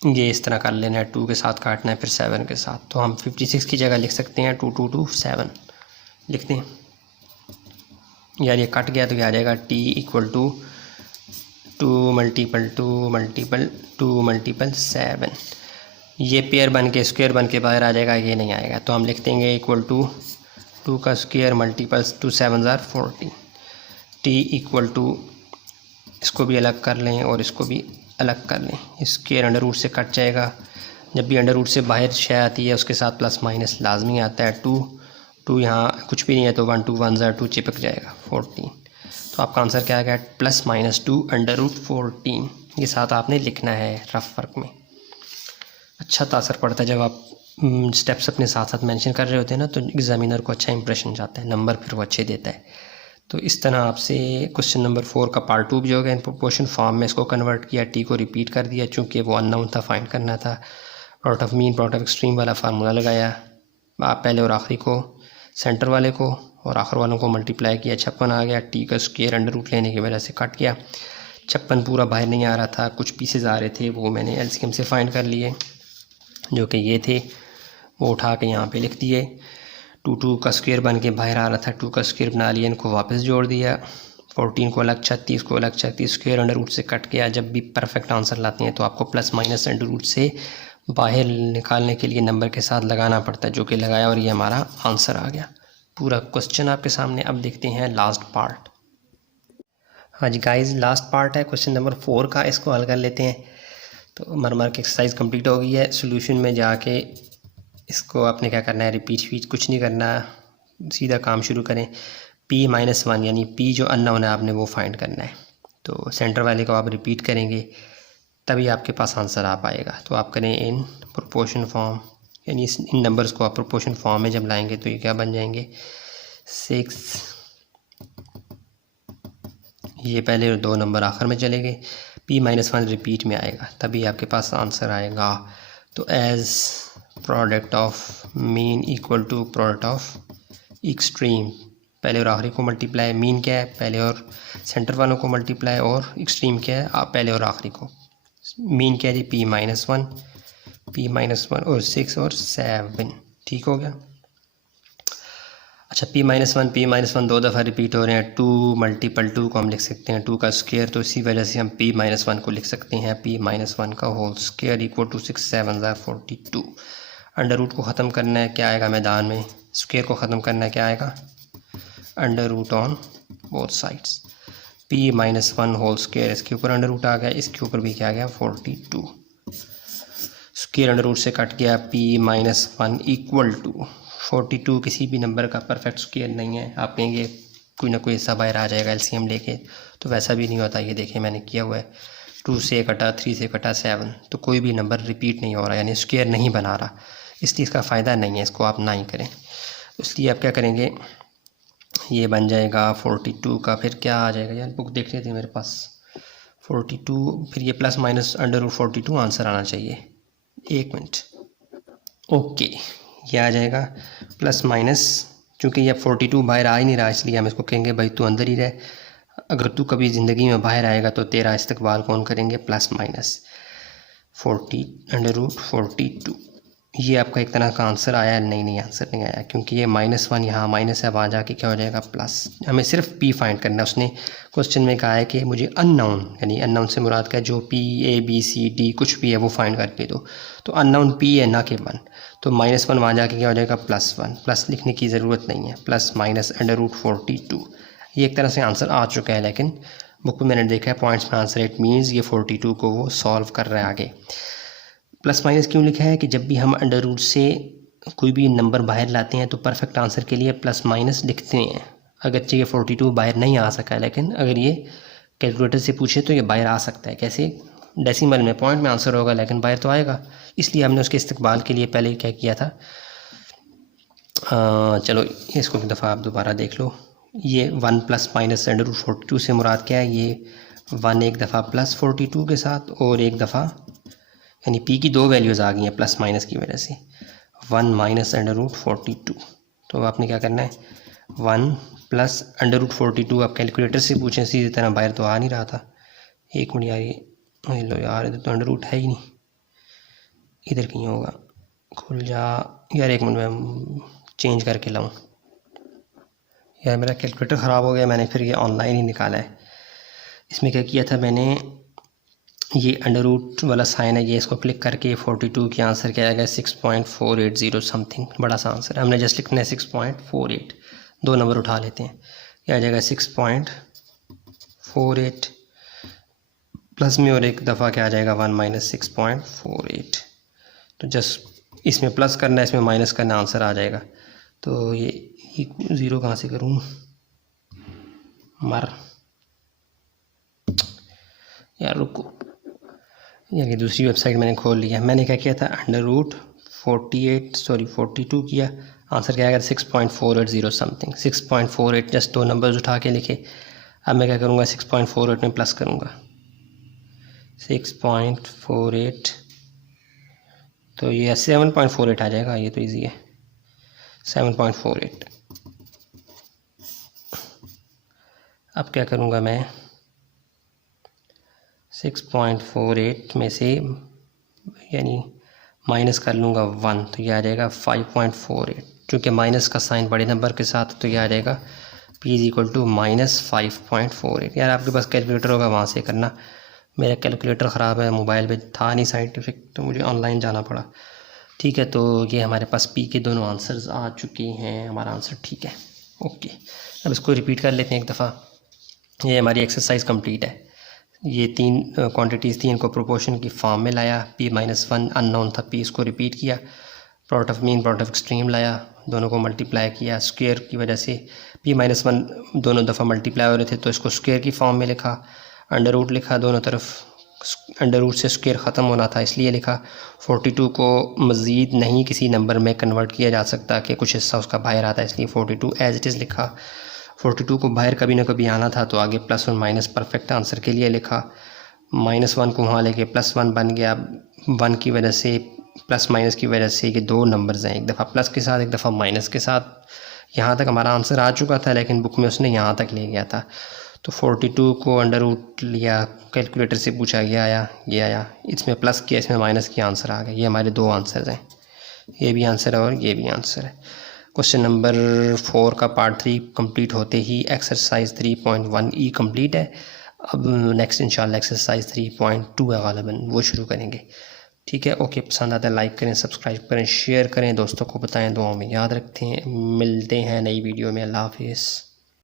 ये इस तरह कर लेना है, 2 के साथ काटना है, फिर 7 के साथ। तो हम 56 की जगह लिख सकते हैं 2 2 2 7 लिखते हैं यार। ये कट गया तो क्या आ जाएगा, टी इक्वल टू 2 मल्टीपल 7। ये पेयर बन के स्क्वायर बन के बाहर आ जाएगा, ये नहीं आएगा। तो हम लिख देंगे इक्वल टू 2 का square multiples 2 7 14। T equal to, इसको भी अलग कर लें और इसको भी अलग कर लें, स्क्वायर अंडर रूट से कट जाएगा। जब भी अंडर रूट से बाहर शय आती है उसके साथ प्लस माइनस लाजमी आता है। 2 यहाँ कुछ भी नहीं है, तो 1 2 1 2 चिपक जाएगा 14। तो आपका आंसर क्या आ गया, +-2 अंडर रूट 14। ये साथ आपने लिखना है रफ वर्क में। अच्छा तासर पड़ता है जब आप स्टेप्स अपने साथ साथ मेंशन कर रहे होते हैं ना, तो एग्जामिनर को अच्छा इंप्रेशन जाता है, नंबर फिर वो अच्छे देता है। तो इस तरह आपसे क्वेश्चन नंबर 4 का पार्ट 2 भी हो गया। इन प्रोपोर्शन फॉर्म में इसको कन्वर्ट किया, टी को रिपीट कर दिया, चूँकि वो अननोन था, फाइंड करना था। Product of mean product of extreme वाला फार्मूला लगाया, आप पहले और आखिरी को, सेंटर वाले को और आखिर वालों को मल्टीप्लाई किया, 56 आ गया। टी का स्क्वायर अंडर रूट लेने की वजह से कट गया, 56 पूरा बाहर नहीं आ रहा था, कुछ पीसेस आ रहे थे, वो मैंने एलसीएम से फाइंड कर लिए, जो कि ये थे, वो उठा के यहाँ पे लिख दिए। 2 का स्क्वायर बन के बाहर आ रहा था, 2 का स्क्वायर बना लिया, इनको वापस जोड़ दिया, 14 को अलग, 36 को अलग, 36 स्क्वायर अंडर रूट से कट गया। जब भी परफेक्ट आंसर लाते हैं तो आपको प्लस माइनस अंडर रूट से बाहर निकालने के लिए नंबर के साथ लगाना पड़ता है, जो कि लगाया और ये हमारा आंसर आ गया। पूरा क्वेश्चन आपके सामने। अब देखते हैं लास्ट पार्ट। हाँ जी गाइस, लास्ट पार्ट है क्वेश्चन नंबर 4 का, इसको हल कर लेते हैं। तो मर की एक्सरसाइज कंप्लीट हो गई है। सॉल्यूशन में जाके इसको आपने क्या करना है, रिपीट कुछ नहीं करना, सीधा काम शुरू करें। P-1 यानी P जो अननोन है आपने वो फाइंड करना है। तो सेंटर वाले को आप रिपीट करेंगे, तभी आपके पास आंसर आ पाएगा। तो आप करें इन प्रोपोर्शन फॉर्म, यानी इन नंबर्स को आप प्रोपोर्शन फॉर्म में जब लाएंगे तो ये क्या बन जाएंगे, 6, ये पहले और 2 नंबर आखिर में चले गए, P-1 रिपीट में आएगा, तभी आपके पास आंसर आएगा। तो as product of mean equal to product of extreme, पहले और आखिरी को मल्टीप्लाई, मीन क्या है पहले और सेंटर वालों को मल्टीप्लाई, और एक्सट्रीम क्या है आप पहले और आखिरी को। मीन क्या है जी, P-1 और 6 और 7, ठीक हो गया। अच्छा, P-1 2 दफ़ा रिपीट हो रहे हैं, 2 मल्टीपल 2 को हम लिख सकते हैं 2 का स्क्वायर, तो इसी वजह से हम P-1 को लिख सकते हैं P-1 का whole square equal to 6 7 42। Under root को ख़त्म करना है, क्या आएगा मैदान में, स्क्वायर को ख़त्म करना है, क्या आएगा, under root on both sides. P-1 whole square, इसके ऊपर अंडर रूट आ गया, इसके ऊपर भी क्या आ गया 42, स्क्वायर अंडर रूट से कट गया। P-1 इक्वल टू 42 किसी भी नंबर का परफेक्ट स्क्वायर नहीं है। आप कहेंगे कोई ना कोई हिस्सा बाहर आ जाएगा एलसीएम लेके, तो वैसा भी नहीं होता। ये देखिए मैंने किया हुआ है, 2 से कटा, 3 से कटा 7, तो कोई भी नंबर रिपीट नहीं हो रहा, यानी स्क्वायर नहीं बना रहा, इसलिए इसका फ़ायदा नहीं है, इसको आप ना ही करें। इसलिए आप क्या करेंगे, ये बन जाएगा 42 का, फिर क्या आ जाएगा यार, बुक देख रहे थे मेरे पास, 42, फिर ये प्लस माइनस √42 आंसर आना चाहिए। एक मिनट, ओके, ये आ जाएगा प्लस माइनस, चूँकि ये 42 बाहर आ ही नहीं रहा, इसलिए हम इसको कहेंगे भाई तू अंदर ही रह, अगर तू कभी ज़िंदगी में बाहर आएगा तो तेरा इस्तकबाल कौन करेंगे, प्लस माइनस 40√42। ये आपका एक तरह का आंसर आया, नहीं आंसर नहीं आया, क्योंकि ये -1 यहाँ माइनस है, अब आ जाके क्या हो जाएगा प्लस। हमें सिर्फ पी फाइंड करना है। उसने क्वेश्चन में कहा है कि मुझे अननोन, यानी अननोन से मुराद का जो PABCD कुछ भी है वो फाइंड करके दो, तो अननोन P है ना कि 1, तो -1 वहाँ जाके क्या हो जाएगा +1, प्लस लिखने की ज़रूरत नहीं है, प्लस माइनस √42। ये एक तरह से आंसर आ चुका है, लेकिन बुक में मैंने देखा है पॉइंट्स में आंसर, इट मीन्स ये 42 को वो सॉल्व कर रहा है आगे। प्लस माइनस क्यों लिखा है कि जब भी हम अंडर रूट से कोई भी नंबर बाहर लाते हैं तो परफेक्ट आंसर के लिए प्लस माइनस लिखते हैं। अगरचे ये 42 बाहर नहीं आ सका है, लेकिन अगर ये कैलकुलेटर से पूछे तो ये बाहर आ सकता है। कैसे, डेसिमल में, पॉइंट में आंसर होगा लेकिन बाहर तो आएगा, इसलिए हमने उसके इस्तकबाल के लिए पहले क्या किया था। चलो इसको एक दफ़ा आप दोबारा देख लो। ये 1 प्लस माइनस √42 से मुराद क्या है, ये 1 एक दफ़ा प्लस 42 के साथ और एक दफ़ा, यानी P की 2 वैल्यूज़ आ गई हैं प्लस माइनस की वजह से, 1 माइनस √42। तो आपने क्या करना है, 1 प्लस √42। आप कैलकुलेटर से पूछें सीधी तरह, बाहर तो आ नहीं रहा था। एक मिनट यार, ये लो यार, इधर तो अंडर रूट है ही नहीं, इधर कहीं होगा, खुल जा यार, एक मिनट में चेंज करके लाऊं यार, मेरा कैलकुलेटर ख़राब हो गया, मैंने फिर ये ऑनलाइन ही निकाला है। इसमें क्या किया था मैंने, ये अंडर रूट वाला साइन है, ये इसको क्लिक करके 42 की आंसर क्या आएगा 6.480 समथिंग, बड़ा सा आंसर है, हमने जस्ट लिखना है 6.48, 2 नंबर उठा लेते हैं, क्या आ जाएगा 6.48 प्लस में और एक दफ़ा क्या आ जाएगा 1 माइनस 6.48। तो जस्ट इसमें प्लस करना है, इसमें माइनस करना, आंसर आ जाएगा। तो ये 0 कहाँ से करूँ मर यार, रुको, यानी दूसरी वेबसाइट मैंने खोल लिया। मैंने क्या किया था, अंडर रूट 42 किया, आंसर क्या आएगा 6.480 समथिंग, 6.48, जस्ट 2 नंबर्स उठा के लिखे। अब मैं क्या करूँगा, 6.48 में प्लस करूँगा, 6.48, तो ये 7.48 आ जाएगा, ये तो इजी है, 7.48। अब क्या करूँगा मैं, 6.48 में से यानी माइनस कर लूँगा 1, तो ये आ जाएगा 5.48, क्योंकि माइनस का साइन बड़े नंबर के साथ, तो ये आ जाएगा P इज़ इक्वल टू -5.48। यार आपके पास कैलकुलेटर होगा वहाँ से करना, मेरा कैलकुलेटर ख़राब है, मोबाइल पे था नहीं साइंटिफिक, तो मुझे ऑनलाइन जाना पड़ा। ठीक है, तो ये हमारे पास P के दोनों आंसर्स आ चुके हैं, हमारा आंसर ठीक है, ओके। अब इसको रिपीट कर लेते हैं एक दफ़ा। ये हमारी एक्सरसाइज कंप्लीट है। ये 3 क्वांटिटीज़ थी, इनको प्रोपोर्शन की फॉर्म में लाया, P-1 अननोन था, P इसको रिपीट किया, product of mean product of extreme लाया, दोनों को मल्टीप्लाई किया, स्क्वायर की वजह से P-1 दोनों दफ़ा मल्टीप्लाई हो रहे थे तो इसको स्क्वायर की फॉर्म में लिखा, अंडर रूट लिखा, दोनों तरफ अंडर रूट से स्क्वायर ख़त्म होना था इसलिए लिखा। 42 को मज़ीद नहीं किसी नंबर में कन्वर्ट किया जा सकता कि कुछ हिस्सा उसका बाहर आता है, इसलिए 42 एज इट इज़ लिखा। 42 को बाहर कभी ना कभी आना था तो आगे प्लस और माइनस परफेक्ट आंसर के लिए लिखा, -1 को वहाँ लेके +1 बन गया, 1 की वजह से प्लस माइनस की वजह से ये 2 नंबर्स हैं, एक दफ़ा प्लस के साथ एक दफ़ा माइनस के साथ। यहाँ तक हमारा आंसर आ चुका था लेकिन बुक में उसने यहाँ तक ले गया था, तो 42 को अंडर रूट लिया, कैलकुलेटर से पूछा, ये आया, इसमें प्लस किया, इसमें माइनस किया, आंसर आ गया। ये हमारे 2 आंसर हैं, ये भी आंसर है और ये भी आंसर है। क्वेश्चन नंबर 4 का पार्ट 3 कंप्लीट होते ही एक्सरसाइज 3.1E कंप्लीट है। अब नेक्स्ट इंशाल्लाह एक्सरसाइज 3.2 है गालिबन, वो शुरू करेंगे। ठीक है, ओके, पसंद आता है लाइक करें, सब्सक्राइब करें, शेयर करें, दोस्तों को बताएं, दुआओं में याद रखते हैं। मिलते हैं नई वीडियो में, अल्लाह हाफिज़।